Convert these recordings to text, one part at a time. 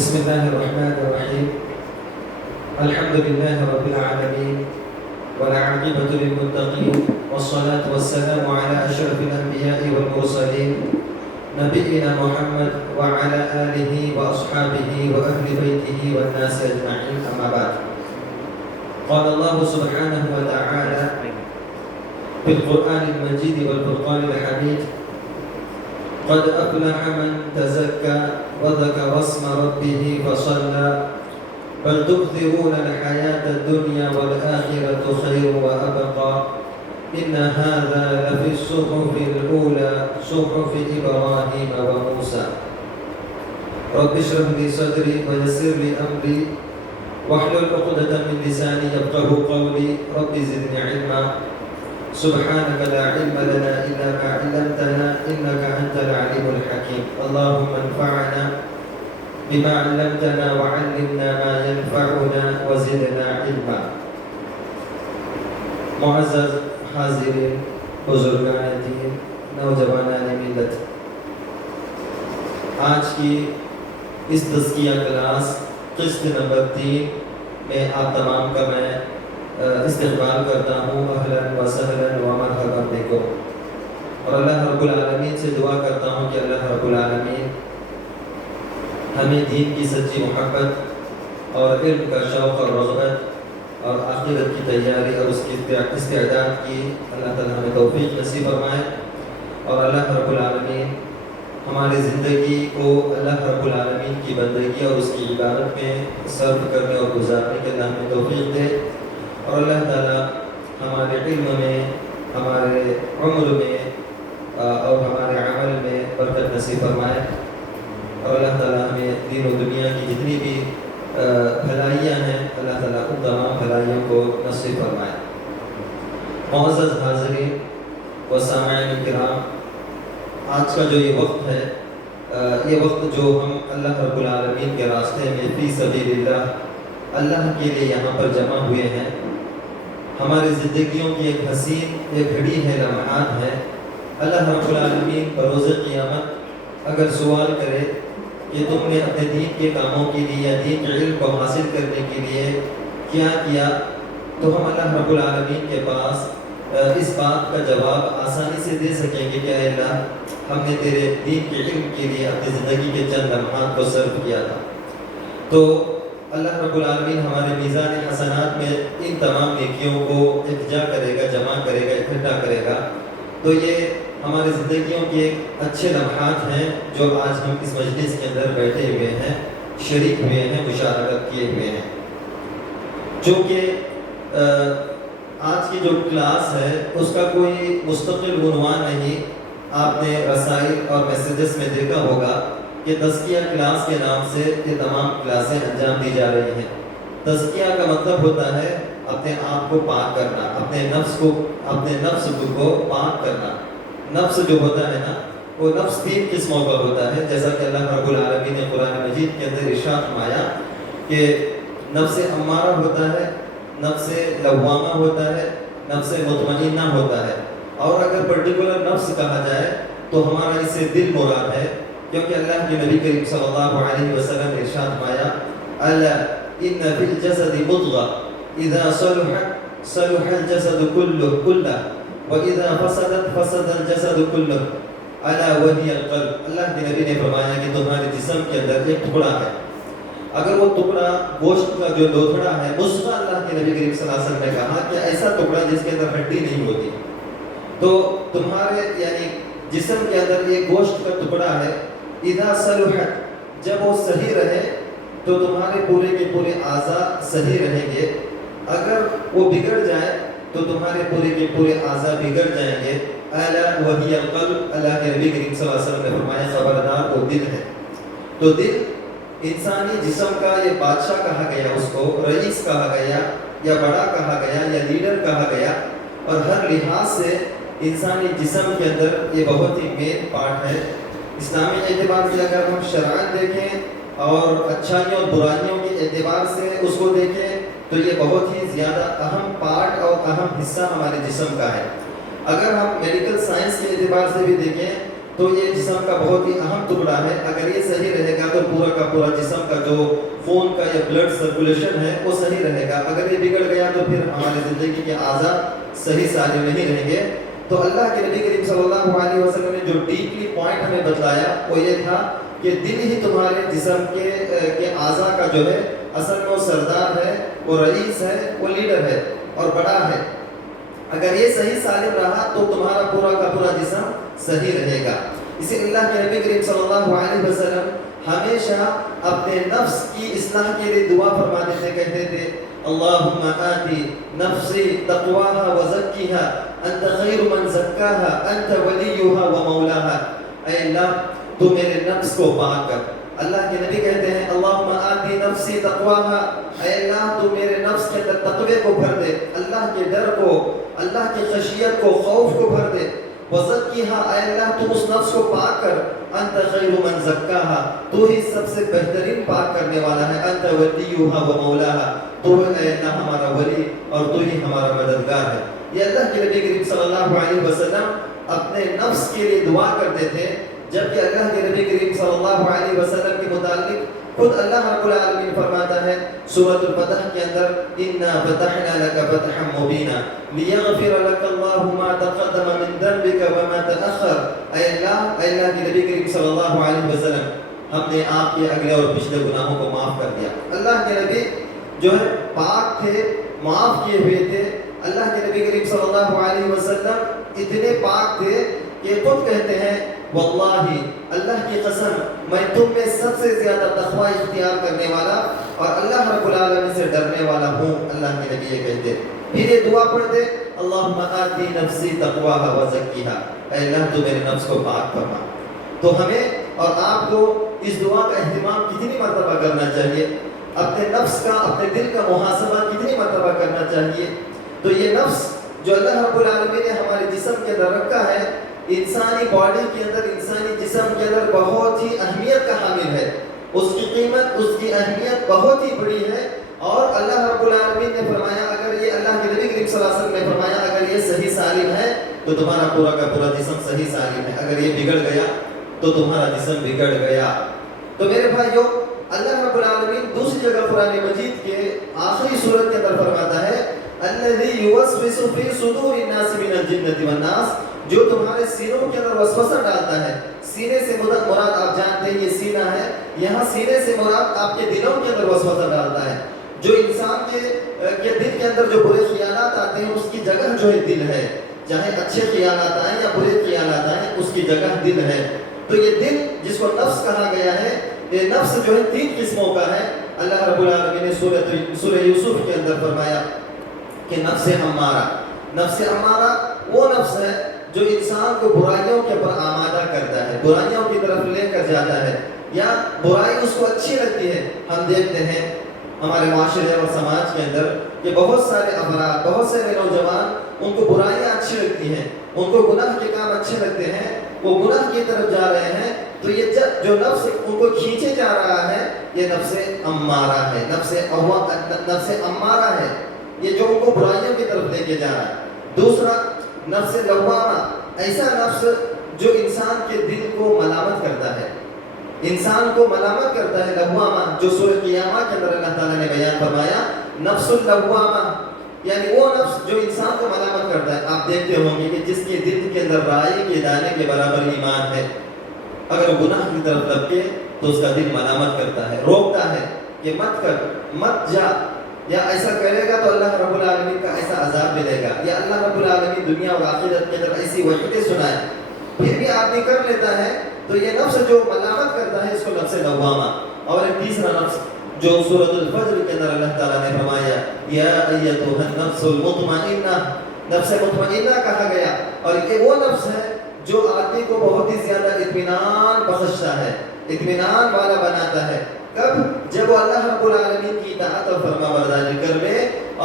بسم الله الرحمن الرحيم. الحمد لله رب العالمين والعاقبة للمتقين والصلاة والسلام على أشرف الأنبياء والمرسلين نبينا محمد وعلى آله وأصحابه وأهل بيته والناس أجمعين. أما بعد، قال الله سبحانه وتعالى في القرآن المجيد والفرقان الحميد: قد أفلح من تزكى وذكر اسم ربه فصلى بل تؤثرون الحياة الدنيا والآخرة خير وأبقى إن هذا لفي الصحف الأولى صحف إبراهيم وموسى. رب اشرح لي صدري ويسر لي أمري واحلل عقدة من لساني يفقهوا قولي. رب زدني علما سبحانك لا علم لنا إلا ما علمتنا إنك أنت العليم الحكيم. اللهم انفعنا بما علمتنا وعلمنا ما ينفعنا وزدنا علما. معزز حاضرین، بزرگان دین، نوجوانان ملت، آج کی اس تزکیہ کلاس قسط نمبر 3 میں آپ تمام کا میں استقبال کرتا ہوں. اہلاً و سہلاً و مرحباً بکم. اور اللہ رب العالمین سے دعا کرتا ہوں کہ اللہ رب العالمین ہمیں دین کی سچی محبت اور علم کا شوق اور رغبت اور آخرت کی تیاری اور اس کی استعداد کی اللہ تعالیٰ ہمیں توفیق نصیب فرمائے. اور اللہ رب العالمین ہماری زندگی کو اللہ رب العالمین کی بندگی اور اس کی عبادت میں صرف کرنے اور گزارنے کے اللہ ہمیں توفیق دے. اور اللہ تعالیٰ ہمارے علم میں، ہمارے عمر میں اور ہمارے عمل میں برکت نصیب فرمائے. اور اللہ تعالیٰ ہمیں دین و دنیا کی جتنی بھی بھلائیاں ہیں اللہ تعالیٰ ان تمام بھلائیوں کو نصیب فرمائے. معزز حاضرین و سامعین کرام، آج کا جو یہ وقت ہے، یہ وقت جو ہم اللہ رب العالمین کے راستے میں فی سبیل اللہ کے لیے یہاں پر جمع ہوئے ہیں، ہماری زندگیوں کی ایک حسین ایک گھڑی ہے، لمحات ہے. اللہ رب العالمین بروز قیامت اگر سوال کرے کہ تم نے اپنے دین کے کاموں کے لیے یا دین کے علم کو حاصل کرنے کے لیے کیا کیا، تو ہم اللہ رب العالمین کے پاس اس بات کا جواب آسانی سے دے سکیں گے کہ اے اللہ، ہم نے تیرے دین کے علم کے لیے اپنی زندگی کے چند لمحات کو صرف کیا تھا. تو اللہ رب العالمین ہمارے میزان حسنات میں ان تمام نیکیوں کو اکجا کرے گا، جمع کرے گا، اکٹھا کرے گا. تو یہ ہماری زندگیوں کے ایک اچھے لمحات ہیں جو آج ہم اس مجلس کے اندر بیٹھے ہوئے ہیں، شریک ہوئے ہیں، مشارکت کیے ہوئے ہیں. چونکہ آج کی جو کلاس ہے اس کا کوئی مستقل عنوان نہیں. آپ نے رسائل اور میسیجز میں دیکھا ہوگا کہ تزکیہ کلاس کے نام سے یہ تمام کلاسیں انجام دی جا رہی ہیں. تزکیہ کا مطلب ہوتا ہے اپنے آپ کو پاک کرنا، اپنے نفس کو پاک کرنا. نفس جو ہوتا ہے نا، وہ نفس 3 قسموں کا ہوتا ہے، جیسا کہ اللہ رب العالمین نے قرآن مجید کے اندر ارشاد فرمایا کہ نفس امارہ ہوتا ہے، نفس لوامہ ہوتا ہے، نفس مطمئنہ ہوتا ہے. اور اگر پرٹیکولر نفس کہا جائے تو ہمارا اس سے دل مراد ہے، کیونکہ اللہ کے نبی کریم صلی اللہ علیہ وسلم نے ارشاد فرمایا: الا ان فی الجسد مضغہ اذا صلحت صلح الجسد كله واذا فسدت فسد الجسد كله الا وهي القلب. اللہ کے نبی نے فرمایا کہ تمہارے جسم کے اندر ایک ٹکڑا ہے، اگر وہ ٹکڑا گوشت کا جو لوتھڑا ہے، مضغہ، اللہ کے نبی کریم صلی اللہ علیہ وسلم نے کہا کہ ایسا ٹکڑا جس کے اندر ہڈی نہیں ہوتی، تو تمہارے یعنی جسم کے اندر ایک گوشت کا ٹکڑا ہے. اذا صلحت، جب وہ صحیح رہے تو تمہارے پورے کے پورے اعضاء صحیح رہیں گے. اگر وہ بگڑ جائے تو تمہارے پورے کے پورے اعضاء بگڑ جائیں گے. الا وہی القلب، اللہ کے نبی کریم صلی اللہ علیہ وسلم نے فرمایا خبردار وہ دل ہے. تو دل انسانی جسم کا یہ بادشاہ کہا گیا، اس کو رئیس کہا گیا یا بڑا کہا گیا یا لیڈر کہا گیا. اور ہر لحاظ سے انسانی جسم کے اندر یہ بہت ہی مین پارٹ ہے. اسلامی اعتبار سے اگر ہم شرائط دیکھیں اور اچھائیوں اور برائیوں کے اعتبار سے اس کو دیکھیں تو یہ بہت ہی زیادہ اہم پارٹ اور اہم حصہ ہمارے جسم کا ہے. اگر ہم میڈیکل سائنس کے اعتبار سے بھی دیکھیں تو یہ جسم کا بہت ہی اہم ٹکڑا ہے. اگر یہ صحیح رہے گا تو پورا کا پورا جسم کا جو خون کا یا بلڈ سرکولیشن ہے وہ صحیح رہے گا. اگر یہ بگڑ گیا تو پھر ہماری زندگی کے اعضاء صحیح سالم نہیں رہیں گے. تو اللہ کے نبی کریم صلی اللہ علیہ وسلم نے جو ڈیپلی پوائنٹ ہمیں بتلایا وہ یہ تھا کہ دل ہی تمہارے جسم کے اعضاء کا جو ہے اصل میں وہ سردار ہے, وہ رئیس ہے, وہ لیڈر ہے اور بڑا ہے. اگر یہ صحیح سالم رہا تو تمہارا پورا کا پورا جسم صحیح رہے گا. اسی اللہ کے نبی کریم صلی اللہ علیہ وسلم ہمیشہ اپنے نفس کی اصلاح کے لیے دعا فرماتے تھے, کہتے تھے اللہم آتی نفسی تقواها وزکیها انت خیر من زکاها انت ولیها ومولاها. اے اللہ تو میرے نفس کو پاک کر. اللہ کے نبی کہتے ہیں اللہم آتی نفسی تقواها, اے اللہ تو میرے نفس کے اندر تقوی کو بھر دے, اللہ کے ڈر کو, اللہ کی خشیت کو, خوف کو بھر دے. وزکیها, اے اللہ تو اس نفس کو پاک کر. انت خیر من زکاها, تو ہی سب سے بہترین پاک کرنے والا ہے. انت ولیها ومولاها, تو اے اللہ ہمارا ولی اور تو ہی ہمارا مددگار ہے. یہ اللہ کے نبی کریم صلی اللہ علیہ وسلم اپنے نفس کے لیے دعا کرتے تھے, جبکہ اللہ کے نبی کریم صلی اللہ علیہ وسلم کے متعلق خود اللہ رب العالمین فرماتا ہے سورۃ الفتح کے اندر انا فتحنا لك فتحا مبینا لیغفر لك اللہ ما تقدم من ذنبك وما تأخر. اے اللہ کے نبی کریم صلی اللہ علیہ وسلم ہم نے آپ کے اگلے اور پچھلے گناہوں کو معاف کر دیا. اللہ کے نبی جو ہے پاک تھے, معاف کیے ہوئے تھے. اللہ کے نبی کریم صلی اللہ علیہ وسلم اتنے پاک تھے کہ خود کہتے ہیں واللہ اللہ کی قسم میں تم میں سب سے زیادہ تقوی اختیار کرنے والا اور اللہ رب العالمین سے ڈرنے والا ہوں. اللہ کے نبی یہ کہتے, پھر یہ دعا پڑھتے اللہم آتی نفسی تقواها وزکیها, اے اللہ تو میرے نفس کو پاک فرما. تو ہمیں اور آپ کو اس دعا کا اہتمام کتنی مرتبہ کرنا چاہیے, اپنے نفس کا, اپنے دل کا محاسبہ کتنی مرتبہ کرنا چاہیے. تو یہ نفس جو اللہ رب العالمین نے ہمارے جسم کے اندر رکھا ہے, انسانی باڈی کے اندر, انسانی جسم کے اندر بہت ہی اہمیت کا حامل ہے. اس کی قیمت, اس کی اہمیت بہت ہی بڑی ہے. اور اللہ رب العالمین نے فرمایا, اگر یہ اللہ کے نبی کریم صلی اللہ علیہ وسلم نے فرمایا اگر یہ صحیح سالم ہے تو تمہارا پورا کا پورا جسم صحیح سالم ہے, اگر یہ بگڑ گیا تو تمہارا جسم بگڑ گیا. تو میرے بھائیو, اللہ رب العالمین دوسری جگہ قرآن مجید کے آخری سورت کے اندر فرماتا ہے الذی یوسوس فی صدور الناس من الجنۃ والناس, جو تمہارے سینوں کے اندر وسوسہ ڈالتا ہے. سینے سے مراد آپ جانتے ہیں یہ سینہ ہے, یہاں سینے سے مراد آپ کے دلوں کے اندر وسوسہ ڈالتا ہے. جو انسان کے دل کے اندر جو برے خیالات آتے ہیں اس کی جگہ جو ہے دل ہے, چاہے اچھے خیالات آئیں یا برے خیالات آئیں اس کی جگہ دل ہے. تو یہ دل جس کو نفس کہا گیا ہے, یہ نفس جو ہے 3 قسموں کا ہے. اللہ رب العالمین نے سورہ یوسف کے اندر فرمایا کہ نفس امارہ, نفس امارہ وہ نفس ہے جو انسان کو برائیوں کے اوپر آمادہ کرتا ہے, برائیوں کی طرف لے کر جاتا ہے, یا برائی اس کو اچھی لگتی ہے. ہم دیکھتے ہیں ہمارے معاشرے اور سماج کے اندر کہ بہت سارے افراد, بہت سارے نوجوان, ان کو برائیاں اچھی لگتی ہیں, ان کو گناہ کے کام اچھے لگتے ہیں, وہ گناہ کی طرف جا رہے ہیں. تو یہ جو نفس ان کو کھینچے جا رہا ہے یہ نفس امارہ ہے, نفس امارہ ہے, یہ جو ان کو برائیوں کی طرف لے کے جا رہا ہے. دوسرا نفس لوامہ, ایسا نفس جو انسان کے دل کو ملامت کرتا ہے, انسان کو ملامت کرتا ہے. لوامہ جو سورہ قیامہ کے اندر اللہ تعالیٰ نے بیان فرمایا نفس اللوامہ, یعنی وہ نفس جو انسان کو ملامت کرتا ہے. آپ دیکھتے ہوں گے کہ جس کے دل کے اندر رائی کے دانے کے برابر ایمان ہے, اگر گناہ کی طرف لپکے تو اس کا دل ملامت کرتا ہے, روکتا ہے کہ مت کر, مت جا, یا ایسا کرے گا تو اللہ رب العالمین کا ایسا عذاب ملے گا, یا اللہ رب العالمین دنیا اور آخرت کے اندر ایسی وعیدیں سنائے. پھر بھی آدمی کر لیتا ہے. تو یہ نفس جو ملامت کرتا ہے اس کو نفس لوامہ. اور ایک تیسرا نفس جو سورۃ الفجر کے اندر اللہ تعالیٰ نے فرمایا یا ایتھا النفس المطمئنہ, نفس مطمئنہ کہا گیا. اور یہ وہ نفس ہے جو آدمی کو بہت ہی زیادہ اطمینان بخشتا ہے, اطمینان والا بناتا ہے. کب؟ جب وہ اللہ رب العالمین کی اطاعت اور فرما برداری کر لے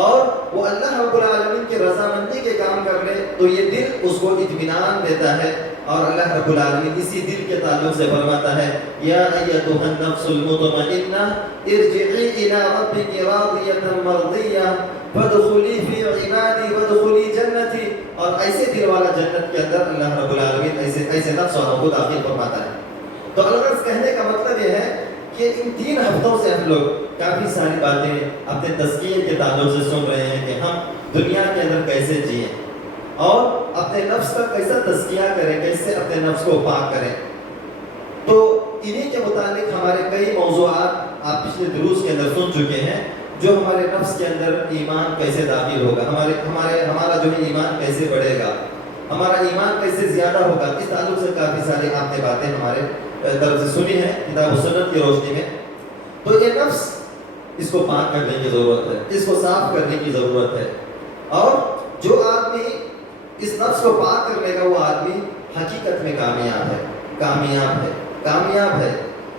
اور وہ اللہ رب العالمین کی رضامندی کے کام کر لے تو یہ دل اس کو اطمینان دیتا ہے. اور اللہ رب العالمین اسی دل کے تعلق سے فرماتا ہے یا ایتھا النفس المطمئنہ ارجعی الی ربک راضیۃ مرضیہ فادخلی فی عبادی وادخلی جنتی. اور ایسے دل والا جنت کے اندر اللہ رب العالمین ایسے نفس والوں کو داخل فرماتا ہے. تو الغرض کہنے کا مطلب یہ ہے کہ ان 3 ہفتوں سے ہم لوگ کافی ساری باتیں اپنے تزکیے کے تعلق سے سن رہے ہیں کہ ہم دنیا کے اندر کیسے جئیں اور اپنے نفس کا کیسا تزکیہ کریں، کیسے اپنے نفس کو پاک کریں۔ تو انہی کے متعلق ہمارے کئی موضوعات آپ پچھلے دروس کے اندر سن چکے ہیں، جو ہمارے نفس کے اندر ایمان کیسے داخل ہوگا، ہمارا جو ہے ایمان کیسے بڑھے گا، ہمارا ایمان کیسے زیادہ ہوگا، اس تعلق سے کافی ساری آپ نے باتیں ہمارے طرف سے سنی ہیں کتاب و سنت کی روشنی میں۔ تو یہ نفس، اس کو پاک کرنے کی ضرورت ہے، اس کو صاف کرنے کی ضرورت ہے، اور جو آدمی اس نفس کو پاک کر لے گا وہ آدمی حقیقت میں کامیاب ہے، کامیاب ہے، کامیاب ہے۔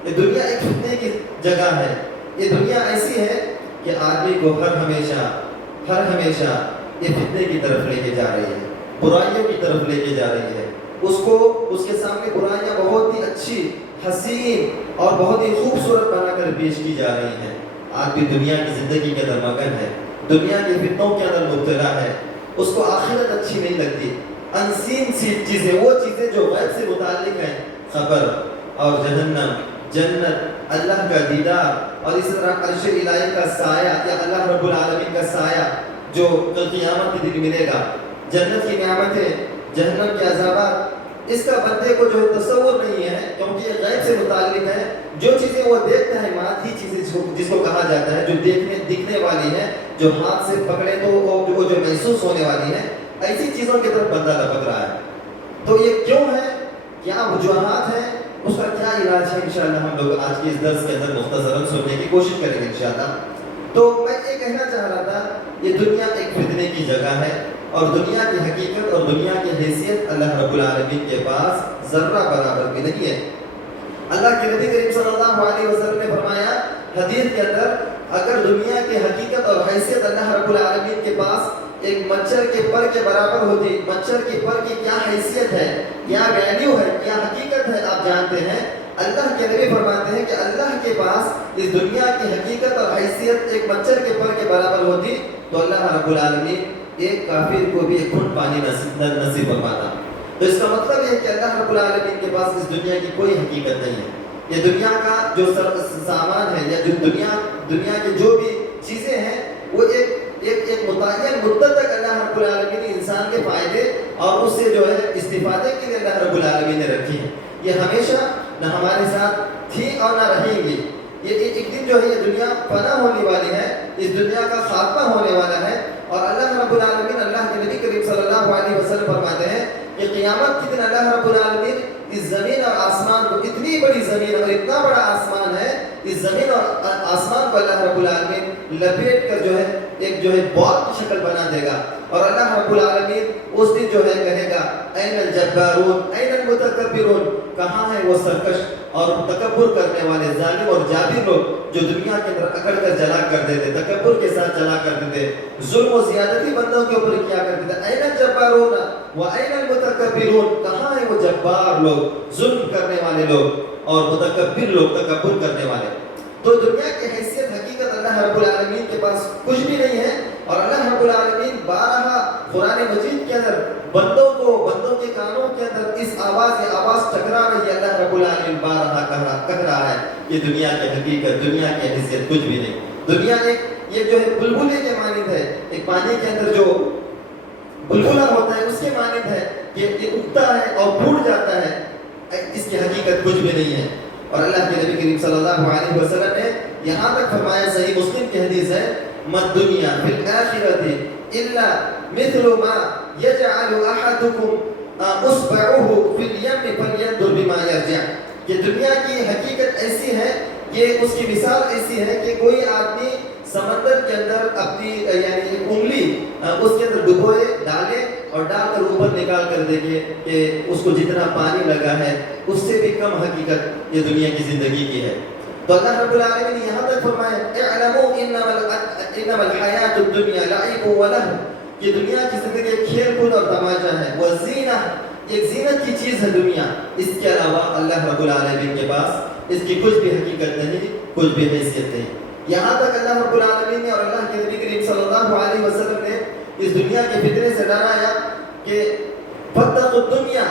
یہ دنیا ایک فتنے کی جگہ ہے، یہ دنیا ایسی ہے کہ آدمی کو ہر ہمیشہ یہ فتنے کی طرف لے کے جا رہی ہے، برائیوں کی طرف لے کے جا رہی ہے۔ اس کے سامنے برائیاں بہت ہی اچھی، حسین اور بہت ہی خوبصورت بنا کر پیش کی جا رہی ہیں۔ آدمی دنیا کی زندگی کے اندر مگن ہے، دنیا کے فتنوں کے اندر مبتلا ہے، اس کو آخرت اچھی نہیں لگتی۔ انسین سی چیزیں، وہ چیزیں جو غیب سے متعلق ہیں، قبر اور جہنم، جنت، اللہ کا دیدار، اور اس طرح عرش الہی کا سایہ یا اللہ رب العالمین کا سایہ جو کل قیامت کے دن ملے گا، جنت کی نعمتیں، جہنم کے عذابات، اس کا بندے کو جو تصور نہیں ہے، کیونکہ یہ غیب سے متعلق ہے۔ جو چیزیں وہ دیکھتا ہے، مادھی چیزیں جس کو کہا جاتا ہے، جو دکھنے والی ہے، جو ہاتھ سے پکڑے تو وہ جو محسوس ہونے والی ہے، ایسی چیزوں کی طرف بندہ لپک رہا ہے۔ تو یہ کیوں ہے، کیا وجوہات ہیں، اس کا کیا علاج ہے، انشاءاللہ ہم لوگ آج کے اس درس کے اندر مختصراً سننے کی کوشش کریں گے انشاءاللہ۔ تو میں یہ کہنا چاہ رہا تھا، یہ دنیا ایک فتنے کی جگہ ہے، اور دنیا کی حقیقت اور دنیا کی حیثیت اللہ رب العالمین کے پاس ذرہ برابر بھی نہیں ہے۔ اللہ کے نبی کریم صلی اللہ علیہ وسلم نے فرمایا حدیث کے اندر، اگر دنیا کی حقیقت اور حیثیت اللہ رب العالمین کے پاس ایک مچھر کے پر کے برابر ہوتی، مچھر کے پر کی کیا حیثیت ہے، کیا ویلیو ہے، کیا حقیقت ہے، آپ جانتے ہیں۔ اللہ کے نبی فرماتے ہیں کہ اللہ کے پاس اس دنیا کی حقیقت اور حیثیت ایک مچھر کے پر کے برابر ہوتی تو اللہ رب العالمین ایک کافر کو بھی ایک گھٹ پانی نصیب فرماتا۔ تو اس کا مطلب یہ ہے کہ اللہ رب العالمین کے پاس اس دنیا کی کوئی حقیقت نہیں ہے۔ یہ دنیا کا جو سامان ہے، یا جو دنیا کی جو بھی چیزیں ہیں، وہ ایک متعین مدت تک اللہ رب العالمین نے انسان کے فائدے اور اس سے جو ہے استفادے کے لیے اللہ رب العالمین نے رکھی ہے۔ یہ ہمیشہ نہ ہمارے ساتھ تھی اور نہ رہیں گی۔ یہ ایک دن جو ہے یہ دنیا فنا ہونے والی ہے، اس دنیا کا خاتمہ ہونے والا ہے، اور اللہ رب العالمین، اللہ کے نبی کریم صلی اللہ علیہ وسلم فرماتے ہیں کہ قیامت کے دن اللہ رب العالمین اس زمین اور آسمان کو، اتنی بڑی زمین اور اتنا بڑا آسمان ہے، اس زمین اور آسمان کو اللہ رب العالمین لپیٹ کر جو ہے بال کی شکل بنا دے گا، اور اللہ رب العالمین اس دن جو ہے کہے گا، این الجبارون این المتکبرون، کہاں ہے وہ سرکش اور تکبر کرنے والے ظالم اور جابر لوگ جو دنیا کے اندر اکڑ کر جلا کر دیتے، تکبر کے ساتھ جلا کر دیتے، ظلم و زیادتی بندوں کے اوپر کیا کرتے تھے۔ این الجبارون و این المتکبرون، کہاں ہے وہ جبار لوگ، ظلم کرنے والے لوگ، اور متکبر لوگ، تکبر کرنے والے۔ تو دنیا کی حیثیت، حقیقت اللہ رب العالمین کے پاس کچھ بھی نہیں ہے، اور اللہ رب العالمین بارہا قرآن مجید کے اندر بندوں کے کانوں کے اندر اس آواز ٹکرا رہی ہے۔ اللہ رب العالمین بارہا کہہ رہا ہے کہ دنیا کی حقیقت، دنیا کی حیثیت کچھ بھی نہیں۔ دنیا یہ جو ہے بلبلے کے مانند ہے، ایک پانی کے اندر جو بلبلہ ہوتا ہے اس کے مانند ہے کہ یہ اگتا ہے اور پھوٹ جاتا ہے، اس کی حقیقت کچھ بھی نہیں ہے۔ اور اللہ کے نبی کریم صلی اللہ علیہ وسلم نے یہاں تک فرمایا، صحیح مسلم کی حدیث ہے، مَا الدُّنْيَا فِي الْآخِرَةِ إِلَّا مِثْلُ مَا يَجْعَلُ أَحَدُكُمْ أُصْبَعَهُ فِي الْيَمِّ فَلْيَنْظُرْ بِمَا يَرْجِعُ، کہ دنیا کی حقیقت ایسی ہے کہ اس کی مثال ایسی ہے کہ کوئی آدمی سمندر کے اندر اپنی یعنی انگلی اس کے اندر ڈبوئے، ڈالے اور ڈال کر اوپر نکال کر دیکھے کہ اس کو جتنا پانی لگا ہے اس سے بھی کم حقیقت یہ دنیا کی زندگی کی ہے۔ تو اللہ رب العالمین نے یہاں تک فرمایا، اعلموا انما الحیات الدنیا لعب ولہو، یہ دنیا کی زندگی ایک کھیل کود اور تماشا ہے، وزینہ، ایک زینت کی چیز ہے دنیا، اس کے علاوہ اللہ رب العالمین کے پاس اس کی کچھ بھی حقیقت نہیں، کچھ بھی حیثیت نہیں۔ یہاں تک اللہ رب العالمین نے اور اللہ کے نبی کریم صلی اللہ علیہ وسلم نے اس دنیا کے فتنے سے ڈرایا کہ فاتقوا الدنیا،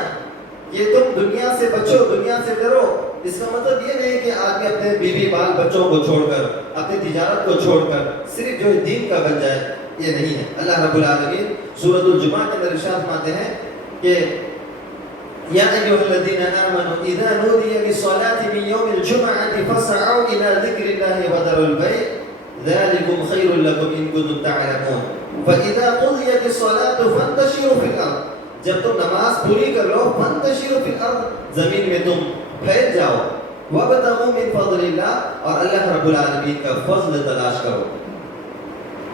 یہ تم دنیا سے بچو، دنیا سے ڈرو، اس کا مطلب یہ نہیں کہ آدمی اپنے بیوی بال بچوں کو چھوڑ کر اپنی تجارت کو چھوڑ کر صرف جو ہے دین کا بن جائے، یہ نہیں ہے۔ اللہ رب العالمین سورۃ الجمعہ کے اندر ارشاد فرماتے ہیں کہ یا ایھا الذین آمنوا اذا نودی للصلاة من یوم الجمعة فاسعوا الی ذکر اللہ وذروا البیع ذلکم خیر لکم ان کنتم تعلمون فاذا قضیت الصلاة فانتشروا فی الارض، جب تم نماز پوری کر لو، فانتشروا فی الارض، زمین میں تم پھیل جاؤ، وابتغوا من فضل اللہ، اور اللہ رب العالمین کا فضل تلاش کرو۔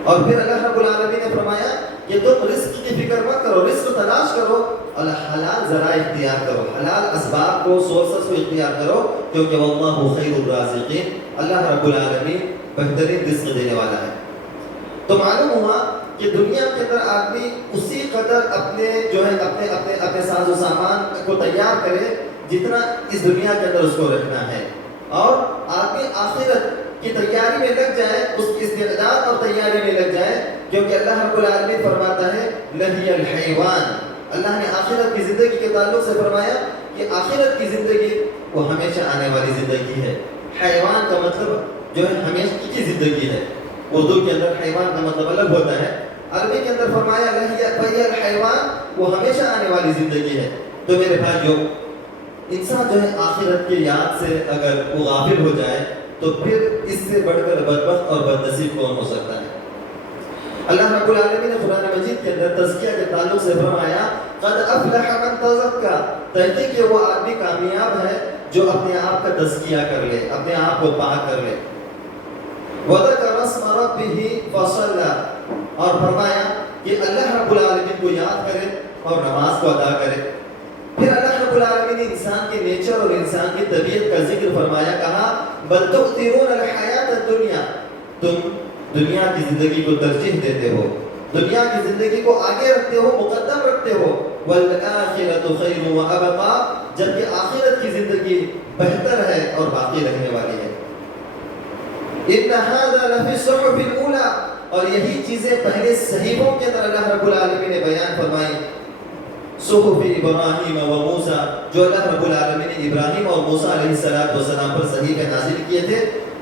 اور پھر اللہ رب العالمین نے فرمایا کہ تم رزق کی فکر مت کرو، رزق تلاش کرو اور حلال ذرائع اختیار کرو، حلال اسباب کو، سورسز کو اختیار کرو، کیونکہ واللہ خیر الرازقین، اللہ رب العالمین بہترین رزق دینے والا ہے۔ تو معلوم ہوا کہ دنیا کے اندر آدمی اسی قدر اپنے جو ہے اپنے ساز و سامان کو تیار کرے جتنا اس دنیا کے اندر اس کو رکھنا ہے، اور آدمی آخرت کی تیاری میں لگ جائے، اس کی استعداد اور تیاری میں لگ جائے، کیونکہ اللہ رب العالمین فرماتا ہے لہی الحیوان، اللہ نے آخرت کی زندگی کے تعلق سے فرمایا کہ آخرت کی زندگی وہ ہمیشہ آنے والی زندگی ہے۔ حیوان کا مطلب جو ہے ہمیشہ کی زندگی ہے، اردو کے اندر حیوان کا مطلب الگ ہوتا ہے، عربی کے اندر فرمایا لہی الحیوان، وہ ہمیشہ آنے والی زندگی ہے۔ تو میرے بھائیو، انسان جو ہے آخرت کی یاد سے اگر وہ غافل ہو جائے تو پھر اس سے بڑھ کر بدبخت اور بدنصیب کون ہو سکتا ہے؟ اللہ رب العالمین نے قرآن مجید کے اندر تزکیہ کے تعلق سے فرمایا قد افلح من تزکا، تحقیق کہ وہ آدمی کامیاب ہے جو اپنے آپ کا تزکیہ کر لے، اپنے آپ کو پاک کر لے۔ وذکر اسم ربہ فصلی، اور فرمایا کہ اللہ رب العالمین کو یاد کرے اور نماز کو ادا کرے۔ پھر اللہ رب العالمین نے انسان کے نیچر اور انسان کی طبیعت کا ذکر فرمایا، کہا بل تؤثرون الحیات الدنیا، تم دنیا کی زندگی کو ترجیح دیتے ہو، دنیا کی زندگی کو آگے رکھتے ہو، مقدم رکھتے ہو، والآخرۃ خیر وابقی، جبکہ آخرت کی زندگی بہتر ہے اور باقی رہنے والی ہے۔ ان ھذا لفی الصحف الاولی، اور یہی چیزیں پہلے صحیفوں کے اندر اللہ رب العالمین نے بیان فرمائی۔ صحف ابراہیم و موسیٰ، جو اللہ رب العالمین نے ابراہیم اور موسیٰ علیہ السلام پر صحیفے نازل کیے تھے،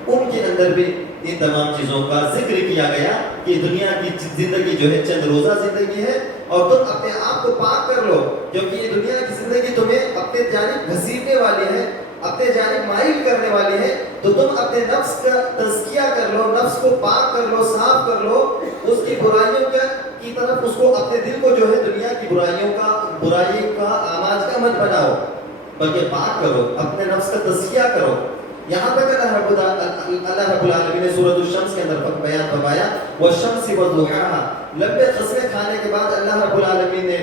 ان کے اندر بھی ان تمام چیزوں کا ذکر کیا گیا کہ دنیا کی زندگی جو ہے چند روزہ زندگی ہے، اور تم اپنے آپ کو پاک کر لو، کیونکہ یہ دنیا کی زندگی تمہیں اپنے جانب گھسیٹنے والی ہے، اپنے جانب مائل کرنے والی ہے، تو تم اپنے نفس کا تزکیہ کر لو، نفس کو پاک کر لو، صاف کر لو، اس کی برائیوں کی طرف اس کو، اپنے دل کو جو ہے دنیا کی برائی کا آماج کا مت بناؤ، بلکہ پاک کرو، اپنے نفس کا تزکیہ کرو۔ یہاں تک اللہ رب العالمین نے سورۃ الشمس کے اندر بیان فرمایا والشمس وضحاها، لمبے قسمیں کھانے کے بعد اللہ رب العالمین نے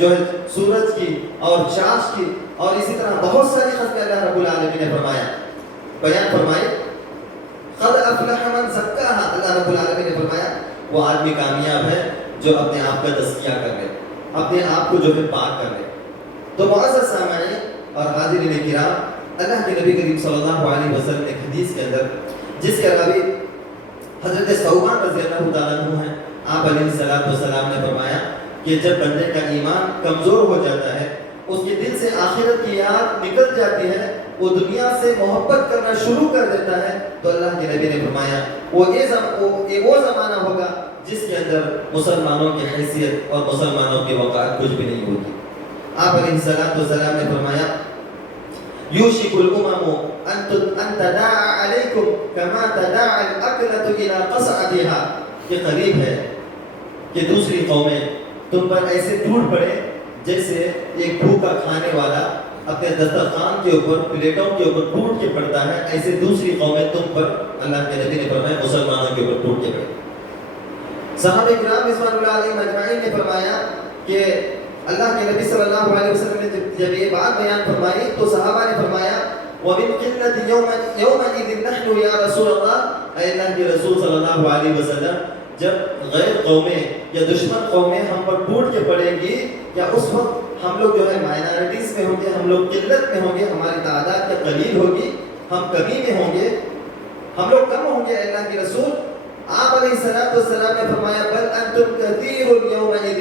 جو ہے سورج کی اور چاش کی اور اسی طرح بہت ساری قسمیں اللہ رب العالمین نے بیان فرمائے۔ قد افلح من زکاها، اللہ رب العالمین نے فرمایا وہ آدمی کامیاب ہے جو اپنے آپ کا تزکیہ کر لے، اپنے آپ کو جو ہے پاک کر لے۔ تو معزز سامعین اور حاضرین کرام، اللہ کے نبی کریم صلی اللہ علیہ وسلم نے حدیث کے اندر، جس کے راوی حضرت ثوبان رضی اللہ تعالیٰ عنہ ہیں، آپ علیہ السلام نے فرمایا کہ جب بندے کا ایمان کمزور ہو جاتا ہے، اس کے دل سے آخرت کی یاد نکل جاتی ہے، وہ دنیا سے محبت کرنا شروع کر دیتا ہے، تو اللہ کے نبی نے فرمایا وہ زمانہ ہوگا جس کے اندر مسلمانوں کی حیثیت اور مسلمانوں کی وقار کچھ بھی نہیں ہوگی۔ آپ علیہ السلام نے فرمایا یوشک الامم ان تداعى علیکم کما تداعى الاکلۃ الی قصعتها، کہ قریب ہے کہ دوسری قومیں تم پر ایسے ٹوٹ پڑے جیسے ایک بھوکا کھانے والا اپنے دسترخوان کے اوپر، پلیٹوں کے اوپر ٹوٹ کے پڑتا ہے، ایسے دوسری قومیں تم پر، اللہ کے نبی نے فرمایا، مسلمانوں کے اوپر ٹوٹ کے پڑے۔ صحابہ کرام رضوان اللہ علیہم اجمعین نے فرمایا کہ اللہ کے نبی صلی اللہ علیہ وسلم نے جب یہ بات بیان فرمائی تو صحابہ نے فرمایا وَمِنْ قِلَّةِ يَوْمَئِذٍ نَحْنُ يَا رَسُولَ اللَّهِ، اے اللہ کے رسول صلی اللہ علیہ وسلم، جب غیر قومیں یا دشمن قومیں ہم پر ٹوٹ کے پڑیں گی، یا اس وقت ہم لوگ جو ہے مائنارٹیز میں ہوں گے، ہم لوگ قلت میں ہوں گے، ہماری تعداد یا قلیل ہوگی، ہم کمی میں ہوں گے، ہم لوگ کم ہوں گے، اللہ کے رسول۔ آپ علیہ السلام نے فرمایا بل انتم کثیر یومئذ،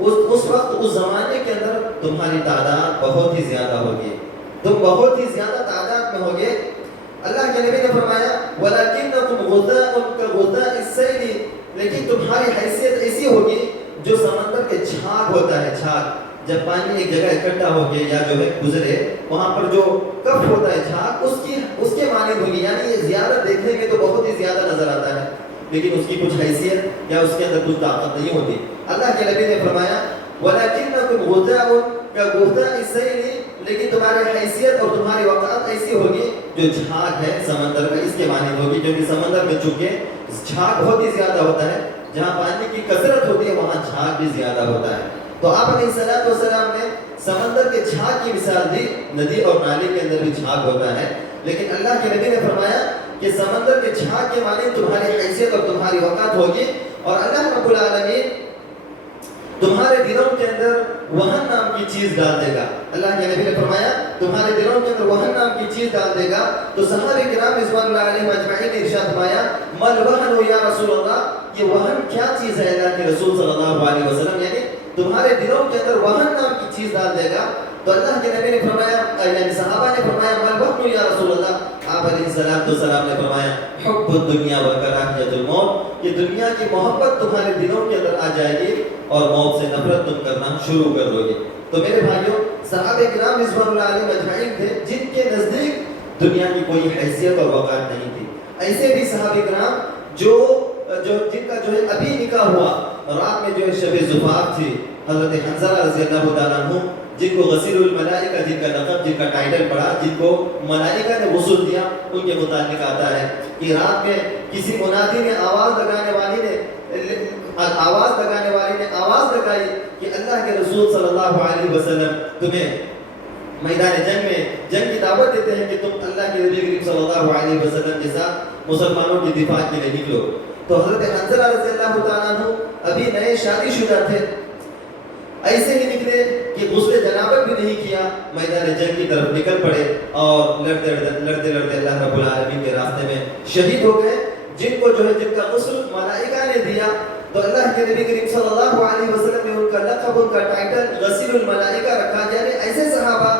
اس وقت، اس زمانے کے اندر تمہاری تعداد بہت ہی زیادہ ہوگی، تم بہت ہی زیادہ وقات میں ہوگے. اللہ کے نبی نے فرمایا وَلَكِنَّكُمْ غُثَاءٌ كَغُثَاءِ السَّيْلِ، لیکن تمہاری حیثیت ایسی ہوگی جو سمندر کے جھاگ ہوتا ہے. جھاگ جب پانی ایک جگہ اکٹھا ہو کے یا جو ہے گزرے، وہاں پر جو کف ہوتا ہے جھاگ، اس کے مانند ہوگی. یعنی یہ زیادہ دیکھنے میں تو بہت ہی زیادہ نظر آتا ہے، لیکن اس کی کچھ حیثیت یا اس کے اندر کچھ طاقت نہیں ہوتی. اللہ کے نبی نے فرمایا وَلَكِنَّكُمْ غُثَاءٌ كَغُثَاءِ السَّيْلِ، لیکن تمہاری حیثیت اور تمہاری وقات ایسی ہوگی جو جھاگ ہے سمندر کا، اس کے مانند ہوگی. کیونکہ سمندر میں چونکہ جھاگ بہت ہی زیادہ ہوتا ہے، جہاں پانی کی کثرت ہوتی ہے وہاں جھاگ بھی زیادہ ہوتا ہے. تو آپ علیہ الصلوۃ والسلام نے سمندر کے جھاگ کی مثال دی. ندی اور نالی کے اندر بھی جھاگ ہوتا ہے، لیکن اللہ کے نبی نے فرمایا کہ سمندر کے جھاگ کے مانند تمہاری حیثیت اور تمہاری وقات ہوگی، اور اللہ رب العالمین تمہارے دلوں کے اندر وہن نام کی چیز ڈال دے گا. اللہ کے نبی نے فرمایا تمہارے دلوں کے اندر وہن نام کی چیز ڈال دے گا. تو صحابہ کرام رضوان اللہ علیہم اجمعین نے ارشاد فرمایا مل وہن یا رسول اللہ، یہ وہن کیا چیز ہے اللہ کے رسول صلی اللہ علیہ وسلم، یعنی تمہارے دلوں کے اندر وہن نام کی چیز ڈال دے گا. تو اللہ کے نبی نے فرمایا، یعنی صحابہ نے فرمایا مل وہن یا رسول اللہ. آپ علیہ السلام نے فرمایا حب الدنیا و کراہیت الموت، یہ دنیا کی محبت تمہارے دلوں کے اندر آ جائے گی اور موت سے نفرت تم کرنا شروع کر دو گے. تو میرے بھائیوں، صحابہ کرام رضوان اللہ علیہم اجمعین تھے جن کے نزدیک دنیا کی کوئی حیثیت اور وقار نہیں تھی. ایسے بھی صحابہ کرام جن کا جو ہے ابھی نکاح ہوا، رات میں جو ہے شب زفاف تھی، حضرت حنظلہ رضی اللہ تعالیٰ عنہ جن کو غسیل الملائکہ، جن کا لقب، جن کا ٹائٹل پڑا، جن کو ملائکہ نے غسل دیا، ان کے متعلق آتا ہے کہ رات میں کسی منادی نے آواز لگانے والی نے آواز لگائی کہ اللہ کے رسول صلی اللہ علیہ وسلم تمہیں میدان جنگ میں جنگ کی دعوت دیتے ہیں کہ تم اللہ کے نبی کریم صلی اللہ علیہ وسلم کے ساتھ مسلمانوں کی دفاع کے لیے نکلو. تو حضرت حنظلہ رضی اللہ تعالیٰ عنہ ابھی نئے شادی شدہ تھے، ایسے ہی نکلے کہ غسل جنابت بھی نہیں کیا، میدان جنگ کی طرف نکل پڑے اور لڑتے لڑتے اللہ رب العالمین کے راستے میں شہید ہو گئے. جن کا غسل ملائکہ نے دیا، تو اللہ کے نبی کریم صلی اللہ علیہ وسلم نے ان کا لقب، ان کا ٹائٹل غسیل الملائکہ رکھا. یعنی ایسے صحابہ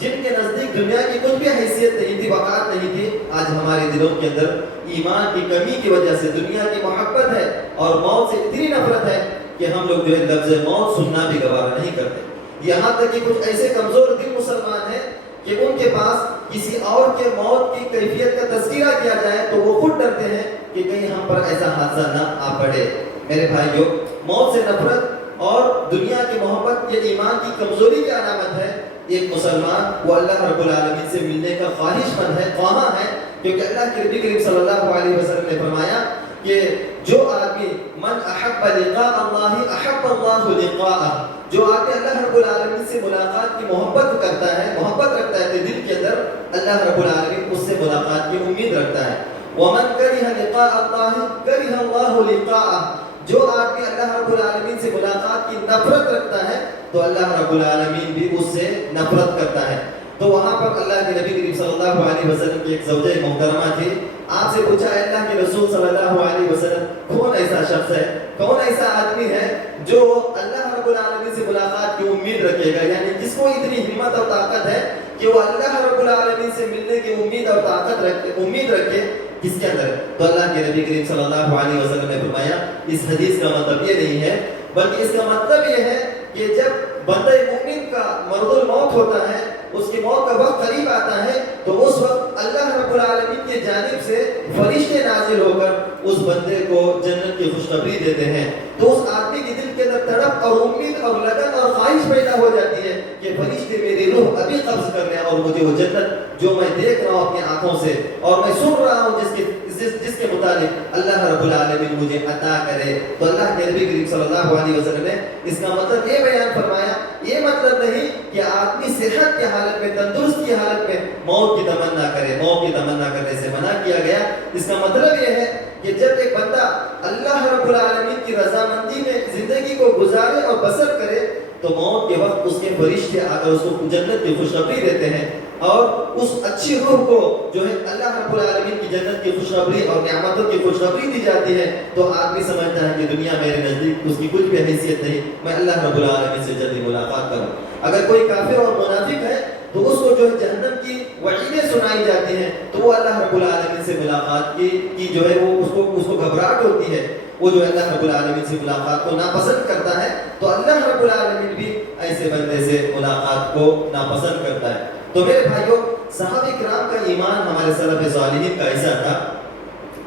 جن کے نزدیک دنیا کی کچھ بھی حیثیت نہیں تھی، وقار نہیں تھی، آج ہمارے دلوں کے اندر ایمان کی کمی کی وجہ سے دنیا کی محبت ہے اور موت سے اتنی نفرت ہے کہ ہم لوگ جو ہے لفظ موت سننا بھی گوارا نہیں کرتے. یہاں تک کہ کچھ ایسے کمزور دل مسلمان ہیں کہ ان کے پاس کسی اور کے موت کی کیفیت کا تذکرہ کیا جائے تو وہ خود ڈرتے ہیں کہ کہیں ہم پر ایسا حادثہ نہ آ پڑے. میرے بھائیوں، موت سے نفرت اور دنیا کی محبت یہ ایمان کی کمزوری کی علامت ہے. ایک مسلمان وہ اللہ رب العالمین سے ملنے کا خواہش مند ہے، خواہاں ہے، کیونکہ اللہ کے نبی کریم صلی اللہ علیہ وسلم نے فرمایا کہ جو آدمی من احب لقاء اللہ احب اللہ لقاءہ، جو آدمی اللہ رب العالمین سے ملاقات کی محبت کرتا ہے، محبت رکھتا ہے اپنے دل کے اندر، اللہ رب العالمین اس سے ملاقات کی امید رکھتا ہے. ومن کرہ لقاء اللہ کرہ اللہ لقاءہ، جو آدمی اللہ رب العالمین سے ملاقات کی نفرت رکھتا ہے تو اللہ رب العالمین بھی اس سے نفرت کرتا ہے. تو وہاں پر اللہ کے نبی کریم صلی اللہ علیہ وسلم کی ایک زوجہ محترمہ تھی. آپ سے پوچھا ہے اللہ کے رسول صلی اللہ علیہ وسلم کون ایسا شخص ہے، کون ایسا آدمی ہے جو اللہ رب العالمین سے ملاقات کی امید رکھے گا، یعنی جس کو اتنی ہمت اور طاقت ہے کہ وہ اللہ رب العالمین سے ملنے کی امید اور طاقت امید رکھے کس کے اندر. تو اللہ کے نبی کریم صلی اللہ علیہ وسلم نے فرمایا اس حدیث کا مطلب یہ نہیں ہے، بلکہ اس کا مطلب یہ ہے کہ جب بندہ مومن کا مرض الموت ہوتا ہے، اس کی موت کا وقت قریب آتا ہے، تو اس وقت اللہ رب العالمین کی جانب سے فرشتے نازل ہو کر اس بندے کو جنت کی خوشخبری دیتے ہیں. تو اس آدمی کے دل کے اندر تڑپ اور امید اور لگن اور خواہش پیدا ہو جاتی ہے کہ فرشتے میری روح ابھی قبض کر رہے ہیں اور مجھے وہ جنت جو میں دیکھ رہا ہوں اپنی آنکھوں سے اور میں سن رہا ہوں جس کے مطابق اللہ رب العالمین مجھے عطا کرے. تو اللہ کے نبی کریم صلی اللہ علیہ وسلم نے اس کا مطلب یہ بیان فرمایا، یہ مطلب نہیں کہ آدمی صحت کی حالت میں، تندرست کی حالت میں موت کی تمنا کرے. موت کی تمنا کرنے سے منع کیا گیا. اس کا مطلب یہ ہے کہ جب ایک بندہ اللہ رب العالمین کی رضامندی میں زندگی کو گزارے اور بسر کرے تو موت کے وقت اس کے فرشتے آ کر اس کو جنت کی خوشخبری دیتے ہیں، اور اس اچھی روح کو جو ہے اللہ رب العالمین کی جنت کی خوشخبری اور نعمتوں کی خوشخبری دی جاتی ہے. تو آدمی سمجھتا ہے کہ دنیا میرے نزدیک اس کی کچھ بھی حیثیت نہیں، میں اللہ رب العالمین سے جلدی ملاقات کروں. اگر کوئی کافر اور منافق ہے تو اس کو جو ہے جہنم کی وعیدیں سنائی جاتی ہیں تو وہ اللہ رب العالمین سے ملاقات کی جو ہے وہ اس کو گھبراہٹ ہوتی ہے، وہ جو اللہ رب العالمین سے ملاقات کو ناپسند کرتا ہے، تو اللہ رب العالمین بھی ایسے بندے سے ملاقات کو ناپسند کرتا ہے۔ تو میرے بھائیوں، صحابہ کرام کا ایمان ہمارے سلف صالحین کا ایسا تھا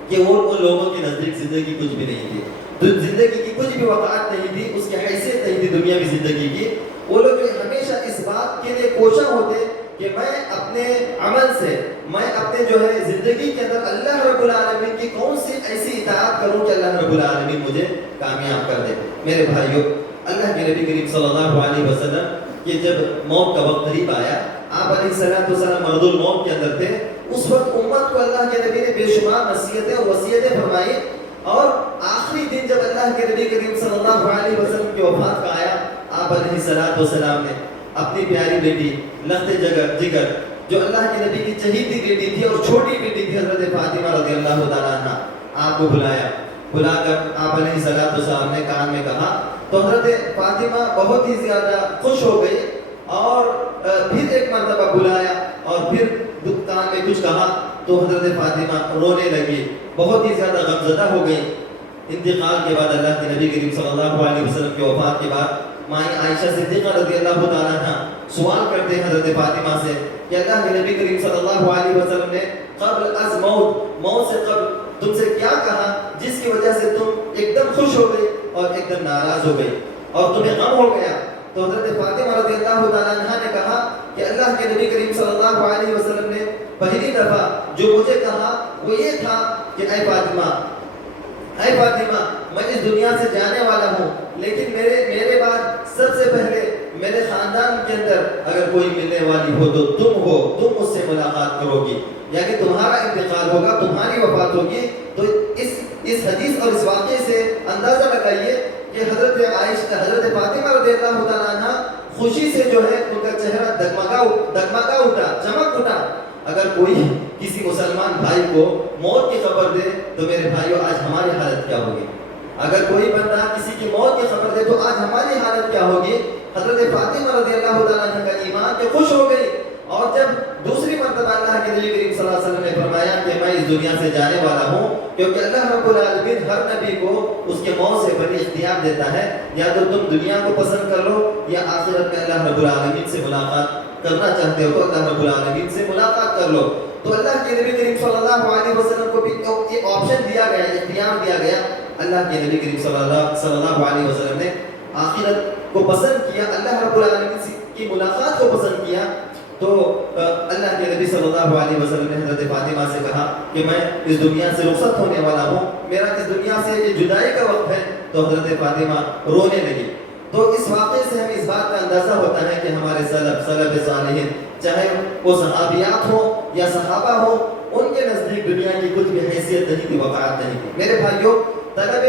کہ وہ ان لوگوں کے نزدیک زندگی کچھ بھی نہیں تھی، تو زندگی کی کچھ بھی وقعت نہیں تھی، اس کی حیثیت نہیں تھی دنیاوی زندگی کی۔ وہ لوگ ہمیشہ اس بات کے لیے کوشاں ہوتے کہ میں اپنے عمل سے، میں اپنے جو ہے زندگی کے اندر اللہ رب العالمین کی کون سی ایسی اطاعت کروں کہ اللہ رب العالمین مجھے کامیاب کر دے۔ میرے بھائیوں، اللہ کے نبی کریم صلی اللہ علیہ وسلم کہ جب موت کا وقت قریب آیا، آپ علیہ السلام مرض الموت کے اندر تھے، اس وقت امت کو اللہ کے نبی نے بے شمار نصیحتیں اور وصیتیں فرمائی، اور آخری دن جب اللہ کے نبی کریم صلی اللہ علیہ وسلم کی وفات کا آیا، آپ علیہ السلام نے اپنی پیاری بیٹی لخت جگر جو اللہ کے نبی کی چہیتی بیٹی تھی اور چھوٹی بیٹی تھی حضرت فاطمہ رضی اللہ تعالیٰ عنہ، آپ کو بلا کر آپ علیہ السلام نے کان میں کہا، تو حضرت فاطمہ بہت ہی زیادہ خوش ہو گئی، اور پھر ایک مرتبہ بلایا اور پھر کان میں کچھ کہا، تو حضرت فاطمہ رونے لگی، بہت ہی زیادہ غمزدہ ہو گئی۔ انتقال کے بعد اللہ کے نبی کریم صلی اللہ علیہ وسلم کی وفات کے بعد مائیں عائشہ صدیقہ رضی اللہ تعالیٰ عنہ سوال کرتے ہیں حضرت فاطمہ سے کہ اللہ کے نبی کریم صلی اللہ علیہ وسلم نے قبل از موت سے قبل تم سے کیا کہا جس کی وجہ سے تم ایک دم خوش ہو گئی اور ایک دم ناراض ہو گئی اور تمہیں غم ہو گیا؟ تو حضرت فاطمہ رضی اللہ تعالیٰ عنہ نے کہا کہ اللہ کے نبی کریم صلی اللہ علیہ وسلم نے پہلی دفعہ جو مجھے کہا وہ یہ تھا کہ اے فاطمہ میں اس دنیا سے جانے والا ہوں، لیکن میرے بعد سب سے پہلے میرے خاندان کے اندر اگر کوئی ملنے والی ہو تو تم اس سے ملاقات کرو گی، یعنی تمہارا انتقال ہوگا، تمہاری وفات ہوگی۔ تو اس حدیث اور اس واقعے سے اندازہ لگائیے کہ حضرت فاطمہ رضی اللہ تعالیٰ عنہ خوشی سے جو ہے ان کا چہرہ دگمگا اٹھا، چمک اٹھا۔ اگر کوئی کسی مسلمان بھائی کو موت کی خبر دے تو میرے بھائیوں آج ہماری حالت کیا ہوگی؟ اگر کوئی بندہ کسی کی موت کی خبر دے تو آج ہماری حالت کیا ہوگی؟ حضرت فاطمہ رضی اللہ تعالیٰ عنہ کا ایمان کہ خوش ہو گئی، اور جب دوسری مرتبہ اللہ کے نبی کریم صلی اللہ علیہ وسلم نے فرمایا کہ میں اس دنیا سے جانے والا ہوں، کیونکہ اللہ رب العالمین ہر نبی کو اس کے موت سے بڑی اختیار دیتا ہے، یا تو تم دنیا کو پسند کر لو یا آخرت میں اللہ رب العالمین سے ملاقات کرنا چاہتے ہو تو اللہ رب العالمین سے ملاقات کر لو۔ تو اللہ کے نبی کریم صلی اللہ علیہ وسلم کو بھی ایک آپشن دیا گیا، اختیار دیا گیا۔ اللہ کے نبی کریم صلی اللہ علیہ وسلم نے آخرت کو پسند کیا، اللہ رب العالمین کی ملاقات کو پسند کیا۔ تو اللہ کے نبی صلی اللہ علیہ وسلم نے حضرت فاطمہ سے کہا کہ میں اس دنیا سے رخصت ہونے والا ہوں، میرا اس دنیا سے یہ جدائی کا وقت ہے۔ تو حضرت فاطمہ رونے لگی۔ تو اس واقعے سے ہمیں اس بات کا اندازہ ہوتا ہے کہ ہمارے سلف صالحین، چاہے وہ صحابیات ہوں یا صحابہ ہوں، ان کے نزدیک دنیا کی کچھ بھی حیثیت نہیں تھی، وقعت نہیں تھی۔ میرے بھائیوں، طلب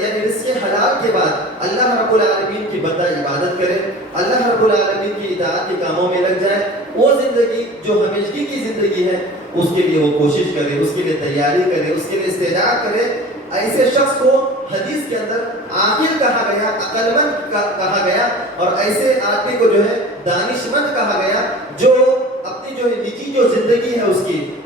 یعنی رزق حلال کے بعد اللہ رب العالمین کی بندہ عبادت کرے، اللہ رب العالمین کی اطاعت کے کاموں میں لگ جائے، وہ زندگی جو ہمیشگی کی زندگی ہے اس کے لیے وہ کوشش کرے، اس کے لیے تیاری کرے، اس کے لیے استعداد کرے۔ ایسے شخص کو حدیث کے اندر عاقل کہا گیا، عقل مند کہا گیا، اور ایسے آدمی کو جو ہے دانش مند کہا گیا، جو اپنی جو نجی جو زندگی ہے